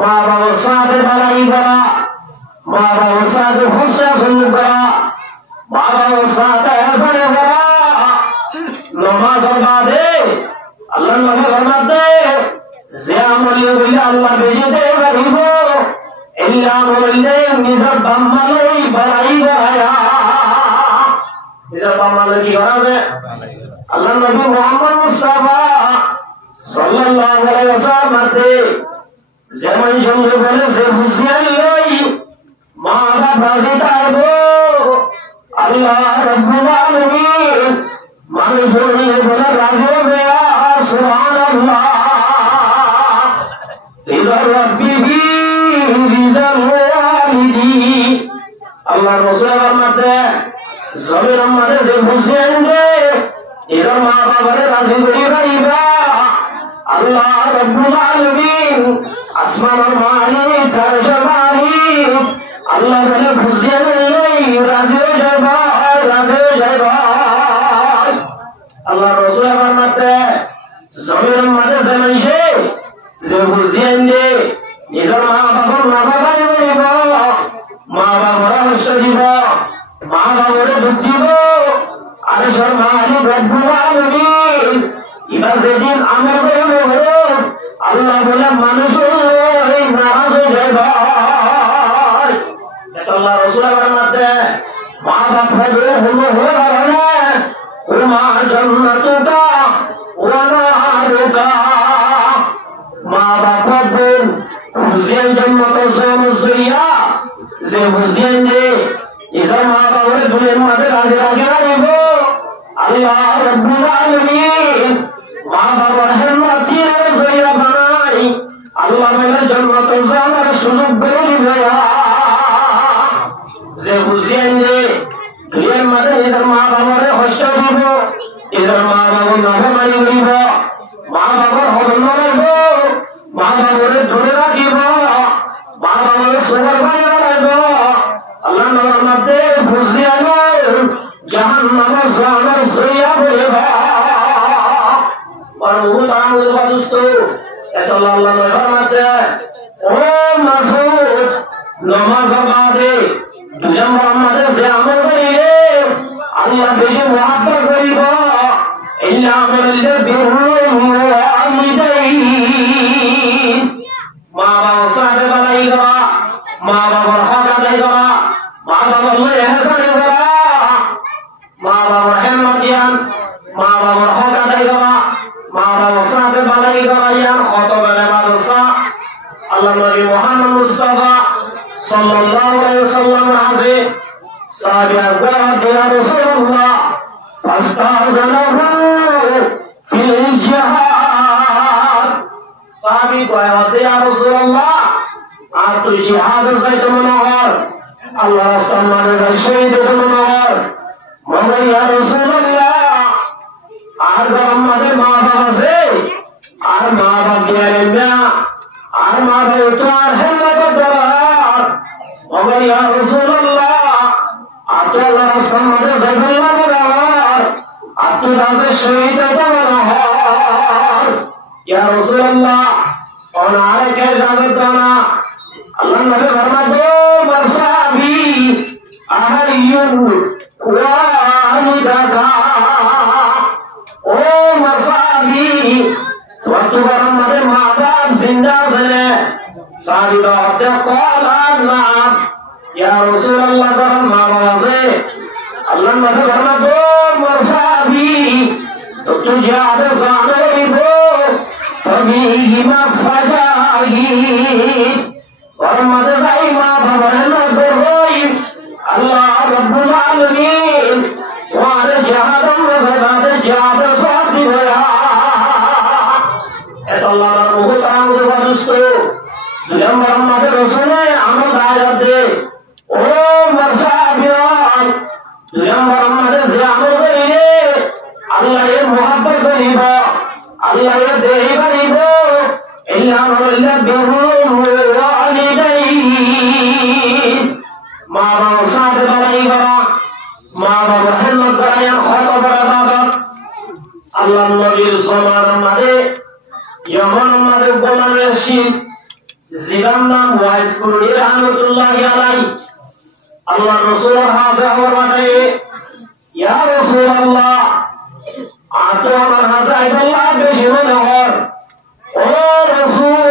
মা বাবার সাথে বাড়াই করা মা বাবার সাথে হুসনা শুরু করা মা বাবার সাথে হাসানে করা নামাজ বাদে আল্লাহ নবী ফরমাতে যে আমল কইলে আল্লাহ বেশি দেয় দিব ইল্লা আমলে নিজের বাম্মালই বাড়াই করা নিজের বাম্মালে কি করা হবে আল্লাহ নবী মুহাম্মদ মুস্তাফা সাল্লাল্লাহু আলাইহি ওয়াসাল্লাম যেমন সঙ্গে বলেছে বুঝিয়াই লই মা বাবা জিতাবো আল্লাহ রাব্বুল আলামিন মানুষ হয়ে বলে রাজি হবে সুবহানাল্লাহ ইলা রাব্বিহি রিজাল ওয়ালিদি আল্লাহ রাসূল ফরমাতে জমির আমারে যে বুঝেন যে এরা মা বাবারে রাজি করে রাইবা আল্লাহ রাব্বুল আলামিন আসমানের মালিক আরশের মালিক আল্লাহ বলে খুশি হই রাজি হয়ে যাবা আল্লাহ রাসূল ফরমাতে জমির মাঝে জমাইছে যে বুঝেন যে নিজের মা বাবার বাড়ি বলিব মা বাবার কষ্ট দিব মা বাবার দুঃখ দিব আরশের মালিক রব্বুল আলামিন ইবা যেদিন আমল করব আল্লাহ বলে মানুষ নারাজ হয়ে যাবে এটা আল্লাহ রাসূল ফরমাতে মা বাবা হলো হলো ওমা জান্নাতুকা ওয়া নারুকা মা বাবা বল হুসেন জান্নাত জমসরিয়া যে হুসেন যে ইজা মা বাবার দুনিয়ার মধ্যে রাজি রাজি আইব আল্লাহ রাব্বুল আলামিন মা বাবার হেলমাতির জয়া বানাই আল্লাহ বলে জান্নাত যাওয়ার সুযোগ করে দিবে যে হুসেন যে দুনিয়ার মধ্যে ইজা মা বাবার কষ্ট দিব ইজা মা বাবার নাফরমানি করিব মা বাবার হরণ মারিব মা বাবার ধরে রাখিব মা বাবার সুবর বানাইব আল্লাহ নবীর মধ্যে হুসেন জাহান্নাম জাহান্নাম সইয়া বলেবা আর বহুত আনন্দ বাদুস্ত এত আল্লাহ নবীর মধ্যে ও মাসুদ নামাজ বাদে দুজন আমাদের যে আমল করিলে আল্লাহ বেশি মহব্বত করিব ইল্লা আমাদের বিরুল ওয়ালিদাইন মা বাবার সাথে বাড়াই করা মা বাবার হক আদায় করা মা বাবার ইহসান করা মা বাবার হেলমাতিয়ান মা বাবার হক আদায় করা মা বাবার সাথে বাড়াই করা ইয়ান কত বেলা মাদ্রাসা আল্লাহ নবী মুহাম্মদ মুস্তাফা সাল্লাল্লাহু আলাইহি ওয়াসাল্লাম আছে সাহাবা ইয়া রাসূলুল্লাহ ফাস্তাযনাহু ফিল জিহাদ সাহাবী কয় ইয়া রাসূলুল্লাহ আর তুই জিহাদে যাইতে মনে হয় আল্লাহ রাসূলের শহীদ হতে মনে হয় মনে ইয়া রাসূলুল্লাহ আর আমাদের মা বাবা আছে আর মা বাবা গিয়ে না আর মা বাবা তো আর হেলমত দরার মনে ইয়া রাসূলুল্লাহ আর তো আল্লাহ রাসূলের যাইবেন না আর তুই রাজে শহীদ হতে মনে হয় ইয়া রাসূলুল্লাহ ওনারে কে যাবে না আল্লাহ নবী ফরমাতে মাসাবি আহাইয়ুন ওয়ালিদাকা ও মাসাবি তোমার আমাদের মা বাপ জিন্দা আছে সাহাবীরা হতে কলান না ইয়া রাসূলুল্লাহ বলেন মা বাবা আছে আল্লাহ নবী ফরমাতে মাসাবি তো তুই যাবে জানিব তুমি হিমা ফাজাই আমাদের ভাই মা বাবার নজর হই আল্লাহ রাব্বুল আলামিন ওয়ারে জাহাদাম রাজাদের জাহাদ সাথী হয়া এত আল্লাহর বহুত আমাদের বাদুস্ত দুলাম আমাদের রাসূলে আমল আয়াতে ও মারসাবিয়ান দুলাম আমাদের যে আমল করি মা বাবা সাথে বাড়াই করা, মা বাবা হেলমত বাড়াইয়া কত বড় ইবাদত। আল্লাহ নবীর সমান মাঝে ইয়মন মাঝে গোলাম রশিদ জিলার নাম ওয়াইস কুরনি রাহমাতুল্লাহি আলাইহি আল্লাহ রাসূলের হাতে আমার বাটাই ইয়া রাসূলুল্লাহ আতো আমার হাজাই বল্লাহ বেশি মনে হয় ও রাসূল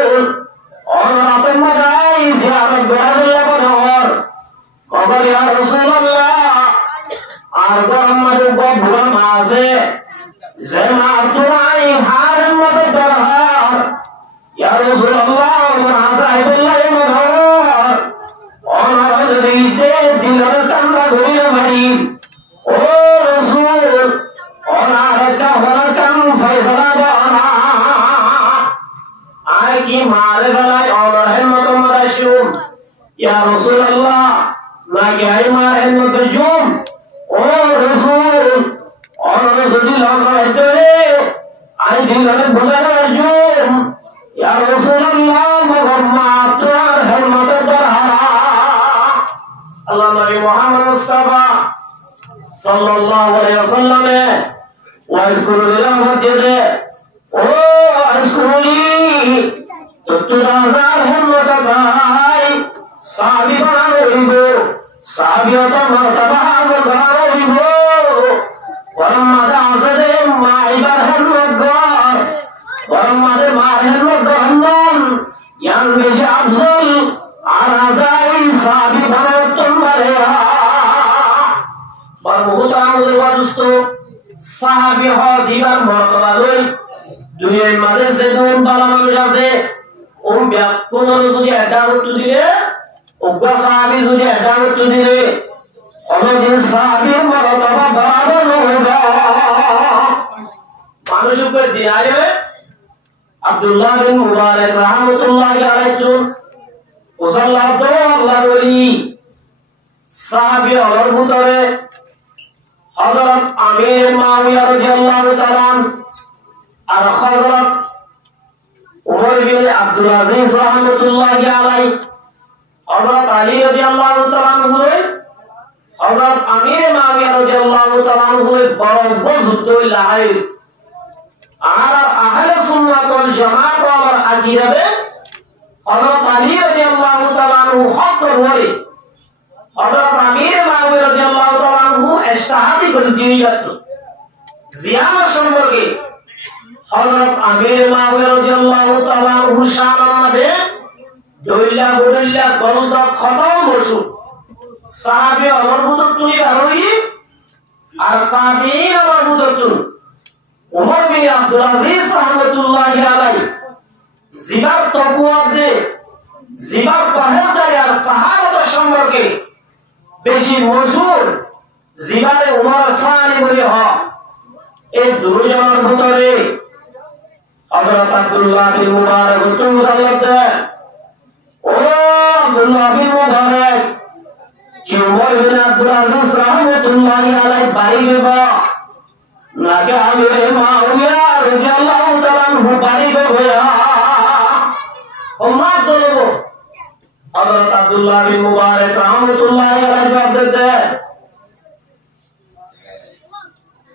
ওর রাতের মাঝাই জিয়ারত করা মনে হয় কবর ইয়া রাসূলুল্লাহ আর গরম মাঝে বুড়া মা আছে যে মা তোরাই হারের মধ্যে দরহার ইয়া রাসূলুল্লাহ আমার হাজাই বল্লাহ মনে হয় ওনার হৃদয়ে দিলের কান্না ধরে ভাই ও রাসূল ওনার কাহর কাম ফয়সালা বানা আয় কি মার গলায় ওনার হিম্মত মারাশুম ইয়া রাসূলুল্লাহ নাকি আই মার হিম্মত জুম ও রাসূল ওনার দিল আমার হৃদয়ে আই দিলের বুঝানো জুম ইয়া রাসূলুল্লাহ মুহাম্মদ তোর হিম্মত দরহারা আল্লাহ নবী মুহাম্মদ মুস্তাফা সাল্লাল্লাহু আলাইহি ওয়াসাল্লাম ওয়াজকুরু লিল্লাহি ও ওয়াজকুরুলি তুতরাজার হিম্মত ভাই সাহাবী বানাইব সাহাবিয়ত মারতাবা বানাইব ওয়াম্মাদা আসরে মাইবার হিম্মত গর ওয়াম্মাদে মার হিম্মত গন্নন ইয়ান বেশি আফজল আর আজাই সাহাবী বানাইতম মারেয়া বারমুতামুল ওয়াদুস্ত সাহাবী হওয়া দিবার মর্তবা লই দুনিয়ার মাঝে যে কোন বালা মানুষ আছে ওম ব্যাকুন যদি এটা উত্তর দিলে ওগা সাহাবী যদি এটা উত্তর দিলে অনদিন সাহাবীর মর্তবা বাড়ানো হবে মানুষ উপর দিয়ায় আব্দুল্লাহ বিন মুবারক রাহমাতুল্লাহি আলাইহি ওসাল্লাহ তো আল্লাহর ওলি সাহাবী হওয়ার ভিতরে হযরত আমির মুআবিয়া রাদিয়াল্লাহু তাআলা আর হযরত উমর বিন আব্দুল আজিজ রাহমাতুল্লাহি আলাইহি হযরত আলী রাদিয়াল্লাহু তাআলা হুয়ে হযরত আমির মুআবিয়া রাদিয়াল্লাহু তাআলা হুয়ে বড় যুদ্ধ লাগাই আর আহলে সুন্নাত ওয়াল জামাত ওয়াল আকীদাবে হযরত আলী রাদিয়াল্লাহু তাআলা হক করে হযরত আমির মুআবিয়া রাদিয়াল্লাহু তাআলা ইস্তাহাদি করে দিয়েছিল জিয়ামত সম্পর্কে হযরত আমির মুআবিয়া রাদিয়াল্লাহু তাআলা শানের মধ্যে দইলা বড়িলা গলদ খতম বসু সাহাবী আমার বুদর তুই আরই আর তাবিঈন আমার বুদর তুই উমর বিন আব্দুল আজিজ রাহমাতুল্লাহি আলাইহি জিবার তকওয়া দে জিবার পাহাড় আর তাহারত সম্পর্কে বেশি মশহুর জিবারে উমর সানি বলি হ এই দুজনের ভিতরে হযরত আব্দুল্লাহ বিন মুবারক রাদিয়াল্লাহু ও আব্দুল্লাহ বিন মুবারক কি উমর বিন আব্দুল আজিজ রাহমাতুল্লাহি আলাইহি বাড়ি গবা নাকি আমির মুআবিয়া রাদিয়াল্লাহু তাআলা বাড়ি গয়া উম্মাহ চলবো হযরত আব্দুল্লাহ বিন মুবারক রাহমাতুল্লাহি আলাইহি বলতে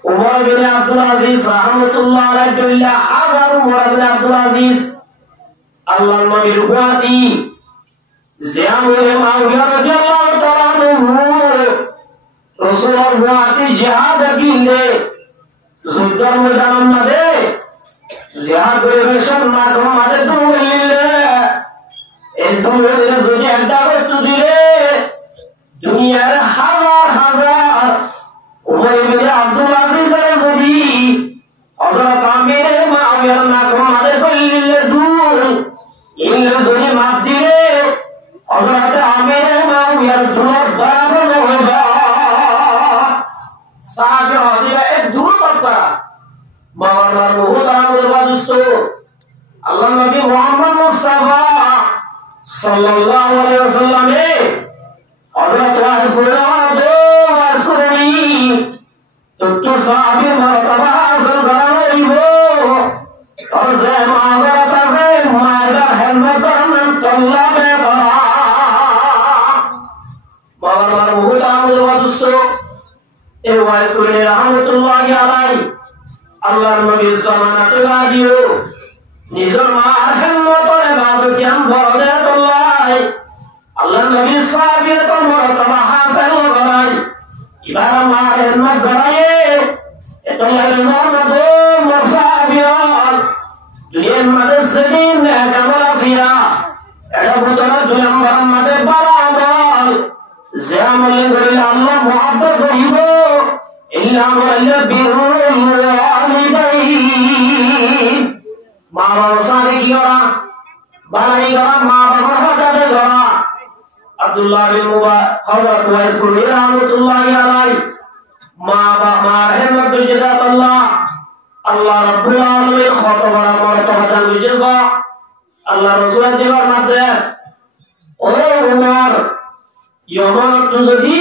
উমর বিন আব্দুল আজিজ রাহমাতুল্লাহি আলাইহি বিল্লাহ আবার উমর বিন আব্দুল আজিজ আল্লাহর নবীর উপাধি জিয়াউল মুআবিয়া রাদিয়াল্লাহু তাআলা রাসূলুল্লাহ উপাধি জিহাদ গিলে যুদ্ধের ময়দানের মধ্যে জিহাদ পরিবেশন মাধ্যম মাঝে দুলিলে এই দুলিলে যদি একটা বস্তু দিলে দুনিয়ার হাজার হাজার উমর বিন আব্দুল আজিজের যদি হযরত আমির মুআবিয়ার নাম মাঝে দুলিলে দুল ইল্লে যদি মাপ দিলে হযরত আমির মুআবিয়ার দুল বরাবর হইবা সাহাবী হদিবা এক দুল কথা মাওলানা মুহতারামের বাদুস্ত আল্লাহ নবী মুহাম্মদ মুস্তাফা সাল্লাল্লাহু আলাইহি ওয়াসাল্লাম হযরত ওয়াসকুরনি তো সাহাবী মর্তবা হাসিল করাইব আর যে মাওলানা তাজে মায়রা হেলমেট তল্লাবে বাবার মারহুম আমাদের অদুষ্ট এই ওয়াইস করে রহমতুল্লাহি আলাইহি আল্লাহর নবীর জামানাতে রাদিও নিজের মার হিম্মতের ইবাদত জাম বড়ে আল্লাহ আল্লাহর নবীর সাহাবীদের মর্তবা হাসিল করাই ইবার মার হিম্মত করায় এত লাগলো দো মুসাবিয়াত দুনিয়ার মধ্যে সেদিন কামলা ফিরা এটা বুতরা দুলাম মুহাম্মদের বরাবর যে আমল করিলে আল্লাহ মুহাব্বত হইব ইল্লা ওয়ালা বিরুল ওয়ালিদাইন মা বাবার সাথে কি করা বাড়াই করা মা বাবার হকাতে করা আব্দুল্লাহ বিন মুবারক খবর ওয়াইস করে রাহমাতুল্লাহি আলাইহি মা বাবা হেমত জিদাত আল্লাহ আল্লাহ রাব্বুল আলামিন কত বড় মর্তবা দান করেছে আল্লাহ রাসূলের দেওয়ার মধ্যে ও উমর ইয়ামানত যদি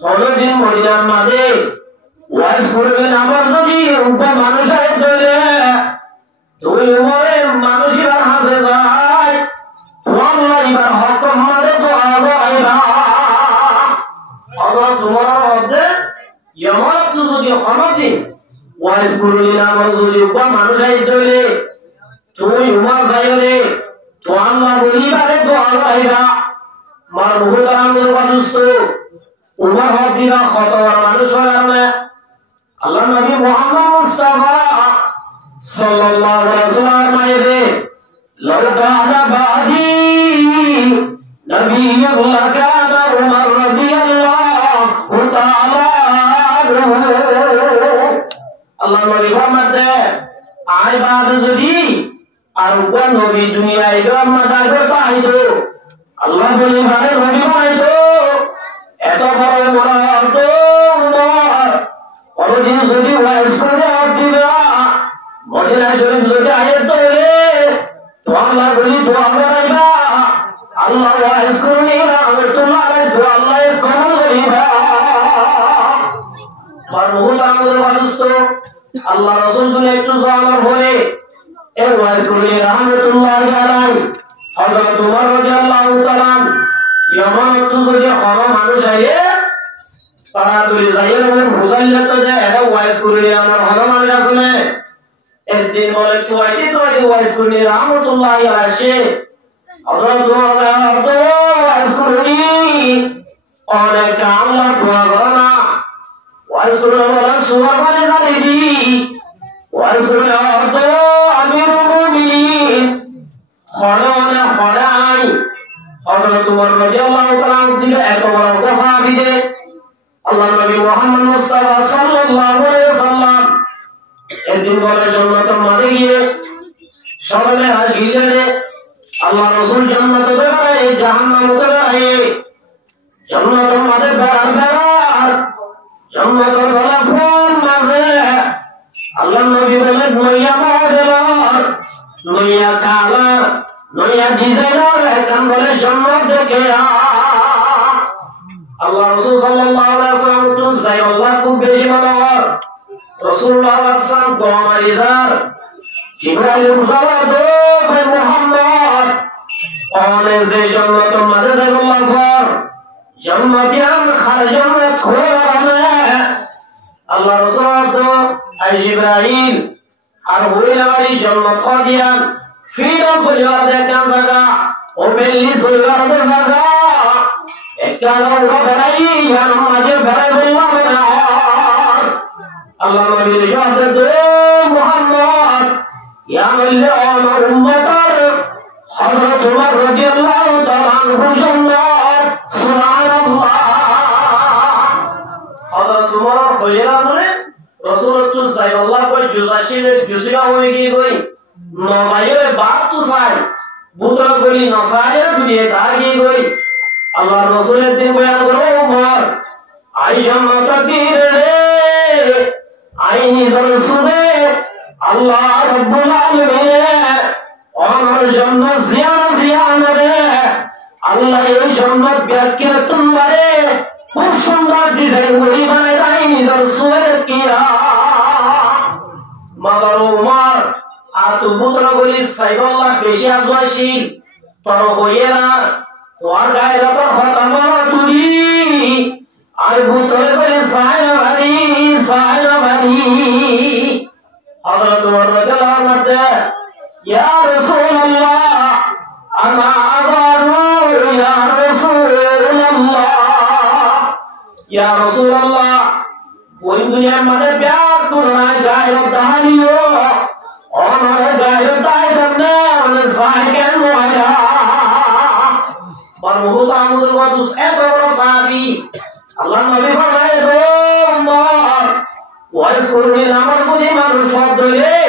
হলদিন মদিনার মাঝে ওয়াইস করবেন আমার যদি উপ মানুষ আয় ধরে তুই উমরে মানুষের হাতে যায় আল্লাহ এবার হকম মারে তো আইবা আল্লাহ তোমার মধ্যে ইয়ামানত যদি হলদিন ওয়াইস করলেন আমার যদি উপ মানুষ আয় ধরে তুই উমর যাইলে তো আল্লাহ বলিবারে তো আইবা মার বহু কারণে অদুষ্ট উমর হদিরা কত মানুষ কারণে আল্লাহ নবী মুহাম্মদ মুস্তাফা সাল্লাল্লাহু আলাইহি ওয়াসাল্লাম মাইদে লাউ কানা বাদি নবিয়্যুন লাকানা উমর রাদিয়াল্লাহু তাআলা আল্লাহ নবী মুহাম্মদ আই বাদ যদি আর কোন নবী দুনিয়ায় গম্মাদার করতে আল্লাহ বলি ভাই নবী বানাইতো এত বড় মরাত উমর কোনদিন যদি ওয়াইস করে দিবা মদিনা শরীফ যদি আয়াত ধরে তো আল্লাহ বলি দোয়া করাইবা আল্লাহ ওয়াইস করে রাহমাতুল্লাহ আলাইহি তো আল্লাহ কবুল করিবা মারহুম আমাদের ওয়াদুস্ত আল্লাহ রাসূল বলে একটু জানার পরে এই ওয়াইস করে রাহমাতুল্লাহ আলাইহি হযরত উমর রাদিয়াল্লাহু তাআলা ইয়ামানত যদি কোনো মানুষ আইলে তারা তুই যাইয়ের মুসাল্লা তো যায় এটা ওয়াইস করে আমার ভালো মানুষ আছে একদিন বলে তুই ওয়াইস করে রাহমাতুল্লাহ আলাইহি হযরত উমর ওয়াইস করে অনেক আল্লাহ দোয়া করে না ওয়াইস করে বলে সুবহানাল্লাহ জানিবি ওয়াইস করে তো আমিরুল মুমিনিন খড়ানা খড়াই হযরত উমর রাদিয়াল্লাহু তাআলা দিলে এত বড় সাহাবীদের আল্লাহ নবী মুহাম্মদ মুস্তাফা সাল্লাল্লাহু আলাইহি ওয়াসাল্লাম একদিন বলে জান্নাতের মাঝে গিয়ে সবাই হাজিরে আল্লাহ রাসূল জান্নাতে বেড়ায় জাহান্নামে বেড়ায় জান্নাতের মাঝে বেড়ার জান্নাতের গোলাপের মাঝে আল্লাহ নবী বলে নইয়া মডেলার নইয়া কালার নইয়া ডিজাইনার এখন বলে জান্নাত দেখে আল্লাহ রাসূল সাল্লাল্লাহু আলাইহি ওয়াসাল্লাম তো জায়গাল্লাহ খুব বেশি মনোহর রাসূলুল্লাহ সাল্লাল্লাহু আলাইহি ওয়াসাল্লাম জিবরাইল মুসাওয়াদে মুহাম্মদ ওনে যে জান্নাত মাঝে জায়গাল্লাহ স্যার জান্নাতিয়ান খারজান্নাত খোরানে আল্লাহ রাসূল তো আই জিবরাইল আর ওইলারি জান্নাত খাদিয়ান ফিরা পরিবার দেখা জায়গা ও বেলি পরিবার জায়গা একালো বড়াই আর মাঝে বড়াই বললাম না আল্লাহ নবীর ইয়াদ দে মুহাম্মদ ইয়া আল্লাহ উম্মতার হযরত উমর রাদিয়াল্লাহু তাআলা আনহু জান্নাত সুবহানাল্লাহ হযরত উমর হইরা মানে রাসূলুল্লাহ সাল্লাল্লাহু আলাইহি ওয়াসাল্লাম জুসিরা হয়ে গই গই নবায়ে বাত তো সাই বুতরা গলি নসায়ে দুনিয়া দাগি গই আল্লাহ রাসূলের দিন বয়ান করো উমর আই জান্নাত দিরে আই নিজর সুদে আল্লাহ রাব্বুল আলামিন আমার জান্নাত জিয়ান রে আল্লাহ এই জান্নাত ব্যাখ্যা তোমারে খুব সুন্দর ডিজাইন করে বানাই রাই নিজর সুদে কিয়া মাদার উমর আর তো বুতরা গলি সাইবাল্লাহ বেশি আজওয়াশি তোর হইয়েরা তোমার গায়ে যত হতামা তুলি আর ভূতরে বলে সায়নাবাড়ি সায়নাবাড়ি হযরত ওমর রাদিয়াল্লাহু আনহু ইয়া রাসূলুল্লাহ আমা আগারু ইয়া রাসূলুল্লাহ ইয়া রাসূলুল্লাহ ওই দুনিয়ার মানে প্যার তোরা গায়ে দাঁড়িও আমার গায়ে দাঁড়িয়ে মানে সাইকেল মোয়া বড় আমুল ওয়াদুস এত বড় সাহাবী আল্লাহ নবী ফরমায় গো উম্মত ওয়াজ করবে আমার যদি মানুষ শব্দ রে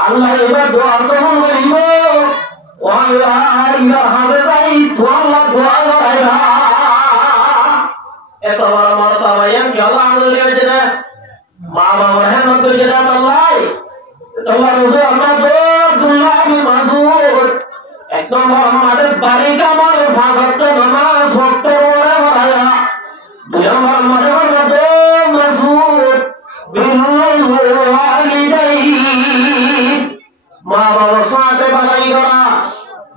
আল্লাহ এবার দোয়া কবুল করিব ওয়াল্লাহ ইলা হাজে যাই তো আল্লাহ দোয়া করাইবা এত বড় মর্তবা কি আল্লাহ আমাদের লেগে না মা বাবার হেমত করে যেটা আল্লাহ তোমার রাসূল আমরা তো আব্দুল্লাহ বিন মাসউদ একদম আমাদের বাড়ি কামাল ফাজত নামাজ ভক্ত ওরে বলা দুই নম্বর আমাদের তো মাসউদ বিন ওয়ালিদাই মা বাবার সাথে বাড়াই করা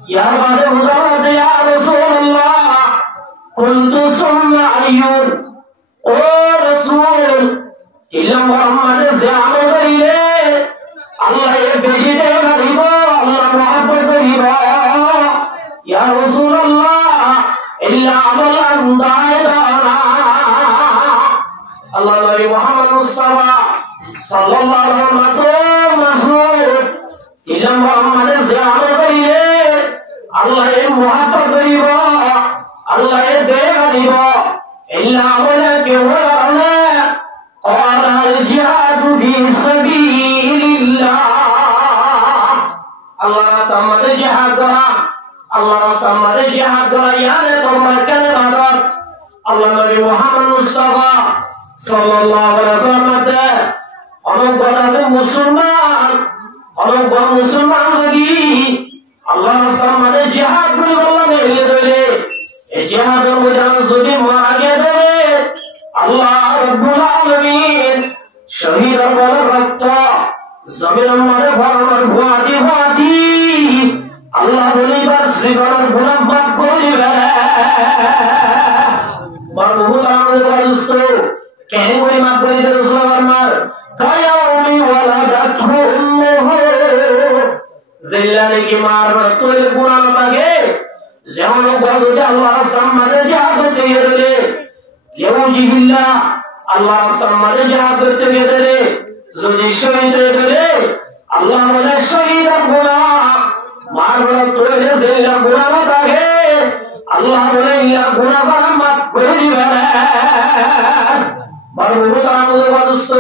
ইয়ার বাদে মুজাওয়াজ ইয়া রাসূলুল্লাহ কুনতু সুম্মা আইয়ুব ও রাসূল ইল্লা মুহাম্মাদের জামা করিলে আল্লাহ এর বেশি দেব দিব আল্লাহ মহব্বত করিব ইয়া রাসূলুল্লাহ ইল্লা আমালান দায়না আল্লাহ নবী মুহাম্মদ মুস্তাফা সাল্লাল্লাহু আলাইহি ওয়াসাল্লাম মাসউদ ইল্লা মুহাম্মাদের জামা করিলে আল্লাহ এর মহব্বত করিব আল্লাহ এর দেব দিব ইল্লা আমালান কেওয়ানা قال الجهاد في سبيل الله الله রাস্তায় জিহাদ করা আল্লাহ রাস্তায় জিহাদ করা ইয়ারে তোমরা কেন মারো আল্লাহ নবী মুহাম্মদ মুস্তাফা সাল্লাল্লাহু আলাইহি ওয়াসাল্লাম অনুগত মুসলমান অনুগত মুসলমান যদি আল্লাহ রাস্তায় জিহাদ করে বললেন এলে এই জিহাদের মধ্যে যদি মারা গেলে আল্লাহ রাব্বুল আলামিন শহীদ বল রক্ত জমিন মারে ভরমার ভুয়াতি ভুয়াতি আল্লাহ বলিবার শ্রীগণের গুনাহ মাফ করিবে বহুল আমাদের দোস্ত কেন করে মাফ করিবে রাসূল আমার কায়াউমি ওয়ালাদাতহু উম্মুহু জিল্লানে কি মারবার তোলে গুনাহ লাগে যেমন বলতে আল্লাহ সামনে জিহাদ দিয়ে দিলে ইউজিবিল্লাহ আল্লাহ সামনে জিহাদ করতে গেলে যদি শহীদ হয়ে আল্লাহ বলে শহীদের গুনাহ মারবার তোলে জিল্লা গুনাহ লাগে আল্লাহ বলে ইয়া গুনাহ মাফ করে দিবেন বড় আমাদের দোস্ত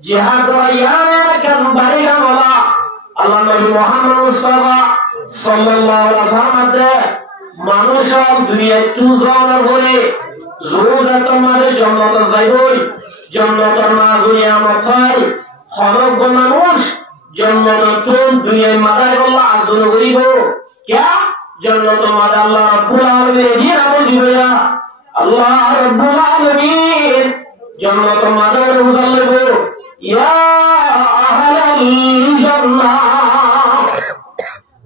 জিহাদ করা কেন বাড়ি আমলা আল্লাহ নবী মুহাম্মদ মুস্তাফা সাল্লাল্লাহু আলাইহি ওয়াসাল্লাম মানুষ দুনিয়ায় তুজরানা বলে জোরা তোমার জান্নাত যাইবই জান্নাত না দুনিয়া মাথায় হরব মানুষ জান্নাত দুনিয়ায় মাথায় আল্লাহ আযল করিব কিয়া জান্নাত মাদা আল্লাহ রাব্বুল আলামিন দিয়া দিবে আল্লাহ রাব্বুল আলামিন জান্নাত মাদা উজালব ইয়া আহলাল জান্নাহ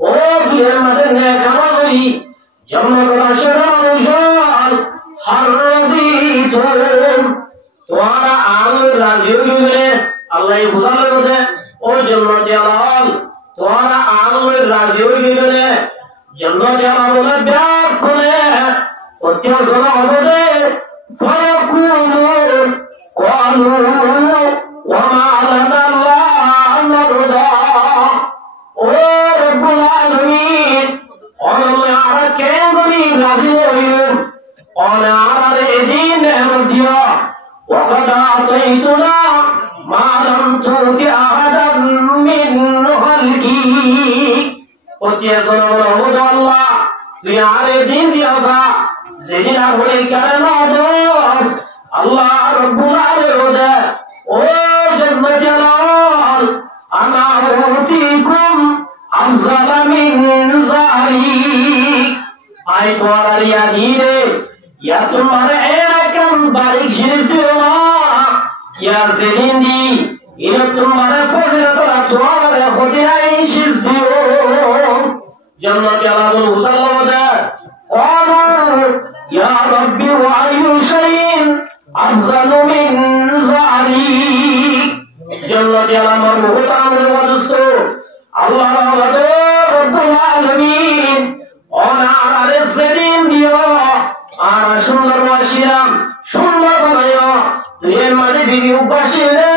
ও বিয়ের মাঝে নেক আমল করি জান্নাত রাশের মানুষ হারদিতুম তোরা আল রাজি হইবে আল্লাহ বুঝালে বলে ও জান্নাতে আলাল তোরা আল রাজি হইবে জান্নাতে আলাল বলে ব্যাগ করে অত্যাচার হবে ফায়াকুলু ক্বালু ওয়া মা লানা লা নারদা ও রব্বুল আলামিন আল্লাহ আর কেন বলি রাজি হইবে অনা আর এদিন দিয়া وقد أعطيتنا ما لم تؤت أحدا من خلقي وتيقول الله তুই আর এদিন দিয়াছা যেদিন আর হয়ে কেন দোষ আল্লাহ রব্বুল আলামিন ও জান্নাত জালাল আনা উতিকুম আফজালা মিন যালিক আই তোয়ারিয়া দিরে ইয়া তোমার এরকম বারিক জিনিস দিও না ইয়া জেলিন্দি ইয়া তোমার ফজিলত তোমার খোদাই জিনিস দিও জান্নাত জালাল উজাল্লাহ ওয়া يا ربي وأي شيء أفضل من ذلك جنة আমার মুহতামির ওয়াদুস্ত আল্লাহ রব্বুল আলামিন অনারে সেদিন দিও আর সুন্দর ওয়াসিলাম সুন্দর বানাইও তুই মানে বিবি উপাসিলে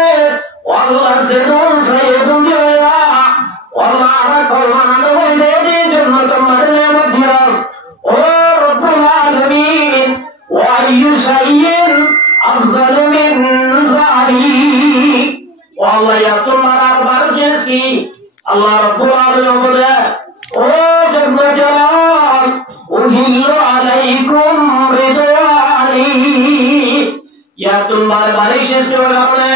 আল্লাহ সেদিন সাইয়্যিদুল দুনিয়া আল্লাহ আর কলমানো হইলে জন্য তোমার নেমত দিও ও রব্বুল আলামিন ওয়া আইয়ু শাইইন আফজালু মিন যালিক আল্লাহ ইয়া তোমার আরবার জিনিস কি আল্লাহ রব্বুল আলামিন বলে ও জগৎ জালাল উহিল্লু আলাইকুম রিদওয়ানি ইয়া তোমার বাড়ি শেষ হয়ে গেলে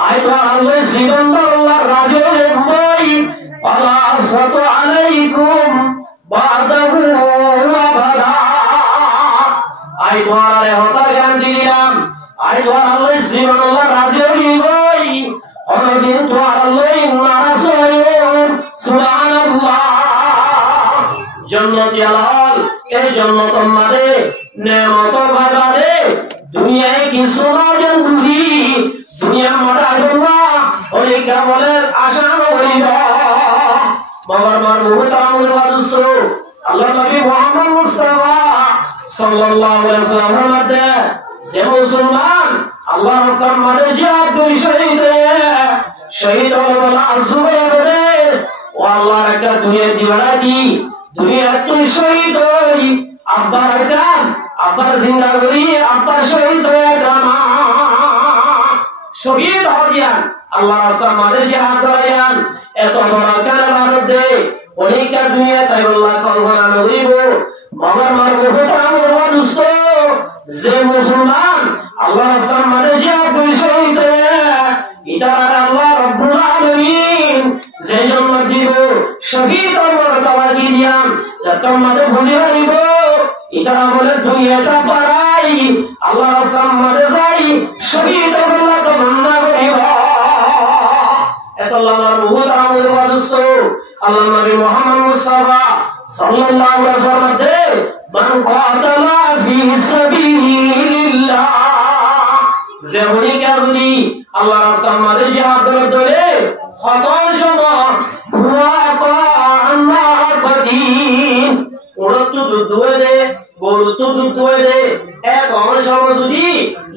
আয় তো আল্লাহ জীবন আল্লাহ রাজের মই আল্লাহ সাতু আলাইকুম বাদাহু আবাদা আয় তো আরে হতা জ্ঞান দিলাম আয় তো আল্লাহ জীবন আল্লাহ রাজের মই অনদিন তো আল্লাহ নারাজ হয়ে সুবহানাল্লাহ জন্নত জালাল এই জন্নত আমাদের নেমত বাজারে দুনিয়ায় কিছু না জান বুঝি দুনিয়া মারা গেলা ওই কেবলের আশা হইল বাবার মার মুহতামির ওয়াদুস্ত আল্লাহ নবী মুহাম্মদ মুস্তাফা সাল্লাল্লাহু আলাইহি ওয়াসাল্লামের মধ্যে যে মুসলমান আল্লাহর রাস্তার মধ্যে জিহাদ করে শহীদ হলো আযুবাইর ও আল্লাহর একটা দুনিয়া দিওয়ানা দি দুনিয়া তুই শহীদ হই আব্বার গান আব্বার জিন্দা করি আব্বার শহীদ হয়ে জানা শহীদ হইয়ান আল্লাহর রাস্তার মধ্যে জিহাদ করিয়ান এত বড় কারবার দে অনেকটা দুনিয়া তাই আল্লাহ কল্পনা করিব বাবার মার মুহতামির ওয়াদুস্ত যে মুসলমান আল্লাহর রাস্তার মধ্যে জিহাদ করে শহীদ হয়ে ইতারা আল্লাহ রব্বুল আলামিন যে জন্ম দিব শহীদ হওয়ার তাওয়াকি দিয়ান যত মধ্যে ভুলে নিব ইতারা বলে দুনিয়াটা পারাই আল্লাহর রাস্তার মধ্যে যাই শহীদ হওয়ার তামান্না করিব এত আল্লাহর মুহতামির ওয়াদুস্ত আল্লাহ নবী মুহাম্মদ মুস্তাফা সাল্লাল্লাহু আলাইহি ওয়াসাল্লাম মান কাতালা ফি সাবিলিল্লাহ যেমনি কারণি আল্লাহ রাস্তার মধ্যে জিহাদ করে খতম সময় হুয়া কান্না কদি ওরত দুধ দে গরু তো দুধ দে এক অংশ যদি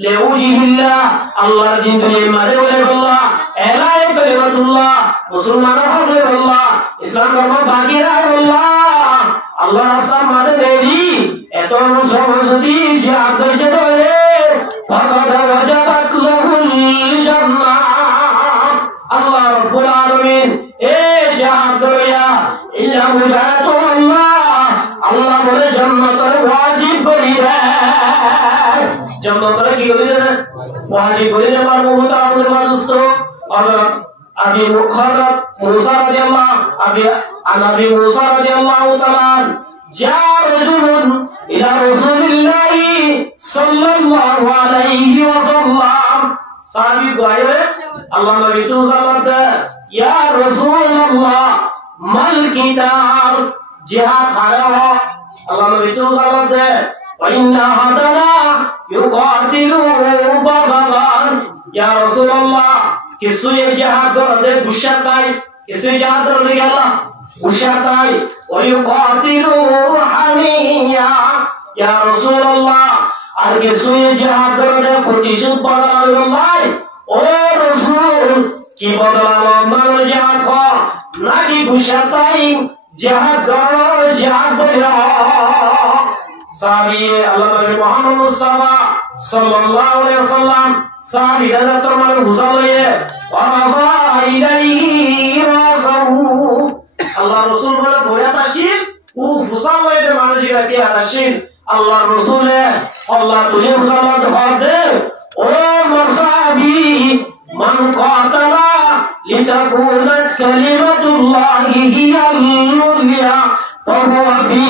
লেউজিহিল্লাহ আল্লাহর দিন দুনিয়ার মাঝে বলে আল্লাহ এলাই কালিমাতুল্লাহ মুসলমানরা হবে আল্লাহ ইসলাম ধর্ম বাকি রাখে আল্লাহ আল্লাহ রাস্তার মাঝে বেরি এত সময় যদি জিহাদ করে ফাকাদ ওয়াজাবাত লাহুল জান্নাহ আল্লাহ রাব্বুল আলামিন এই জিহাদ করিয়া ইল্লা মুজাহিদু আল্লাহ বলে জান্নাতের ওয়াজিব করে দেয় জান্নাতের কি করে দেয় ওয়াজিব করে দেয় আমার মুহতামির ওয়াদুস্ত হযরত আবি মুখাররত মুসা রাদিয়াল্লাহু আবি মুসা রাদিয়াল্লাহু তাআলা যা রাজুলুন ইলা রাসূলিল্লাহি সাল্লাল্লাহু আলাইহি ওয়াসাল্লাম সাহাবী গায়ে আল্লাহ নবী তো জানাতে ইয়া রাসূলুল্লাহ মাল কিতাব জিহাদ খাড়া আল্লাহ নবী তো জানাতে ওয়াইন্না হাদানা ইউকাতিলু বাবান ইয়া রাসূলুল্লাহ কিছু জিহাদ করে গুশাতাই কিছু জিহাদ করে গেল গুশাতাই ওয়াইকাতিলু হামিয়া ইয়া রাসূলুল্লাহ আর কিছু জিহাদ করে প্রতিশোধ বদলালো নাই ও রাসূল কি বদলালো মানে জিহাদ কর নাকি গুশাতাই জিহাদ করো জিহাদ বলো সাহাবী আল্লাহ নবী মুহাম্মদ মুস্তাফা সাল্লাল্লাহু আলাইহি ওয়াসাল্লাম সাহাবী হযরত ওমর হুসাইয়ে ওয়া ইলাইহি রাসূল আল্লাহ রাসূল বলে বয়াত আসিল ও হুসাইয়ের মানসিক রাখি আসিল আল্লাহ রাসূলে আল্লাহ তুই হুসাইয়ের দে ও মাসাবি মান কাতালা লিতাকুনা কালিমাতুল্লাহি হিয়াল উলিয়া ফাহুয়া ফি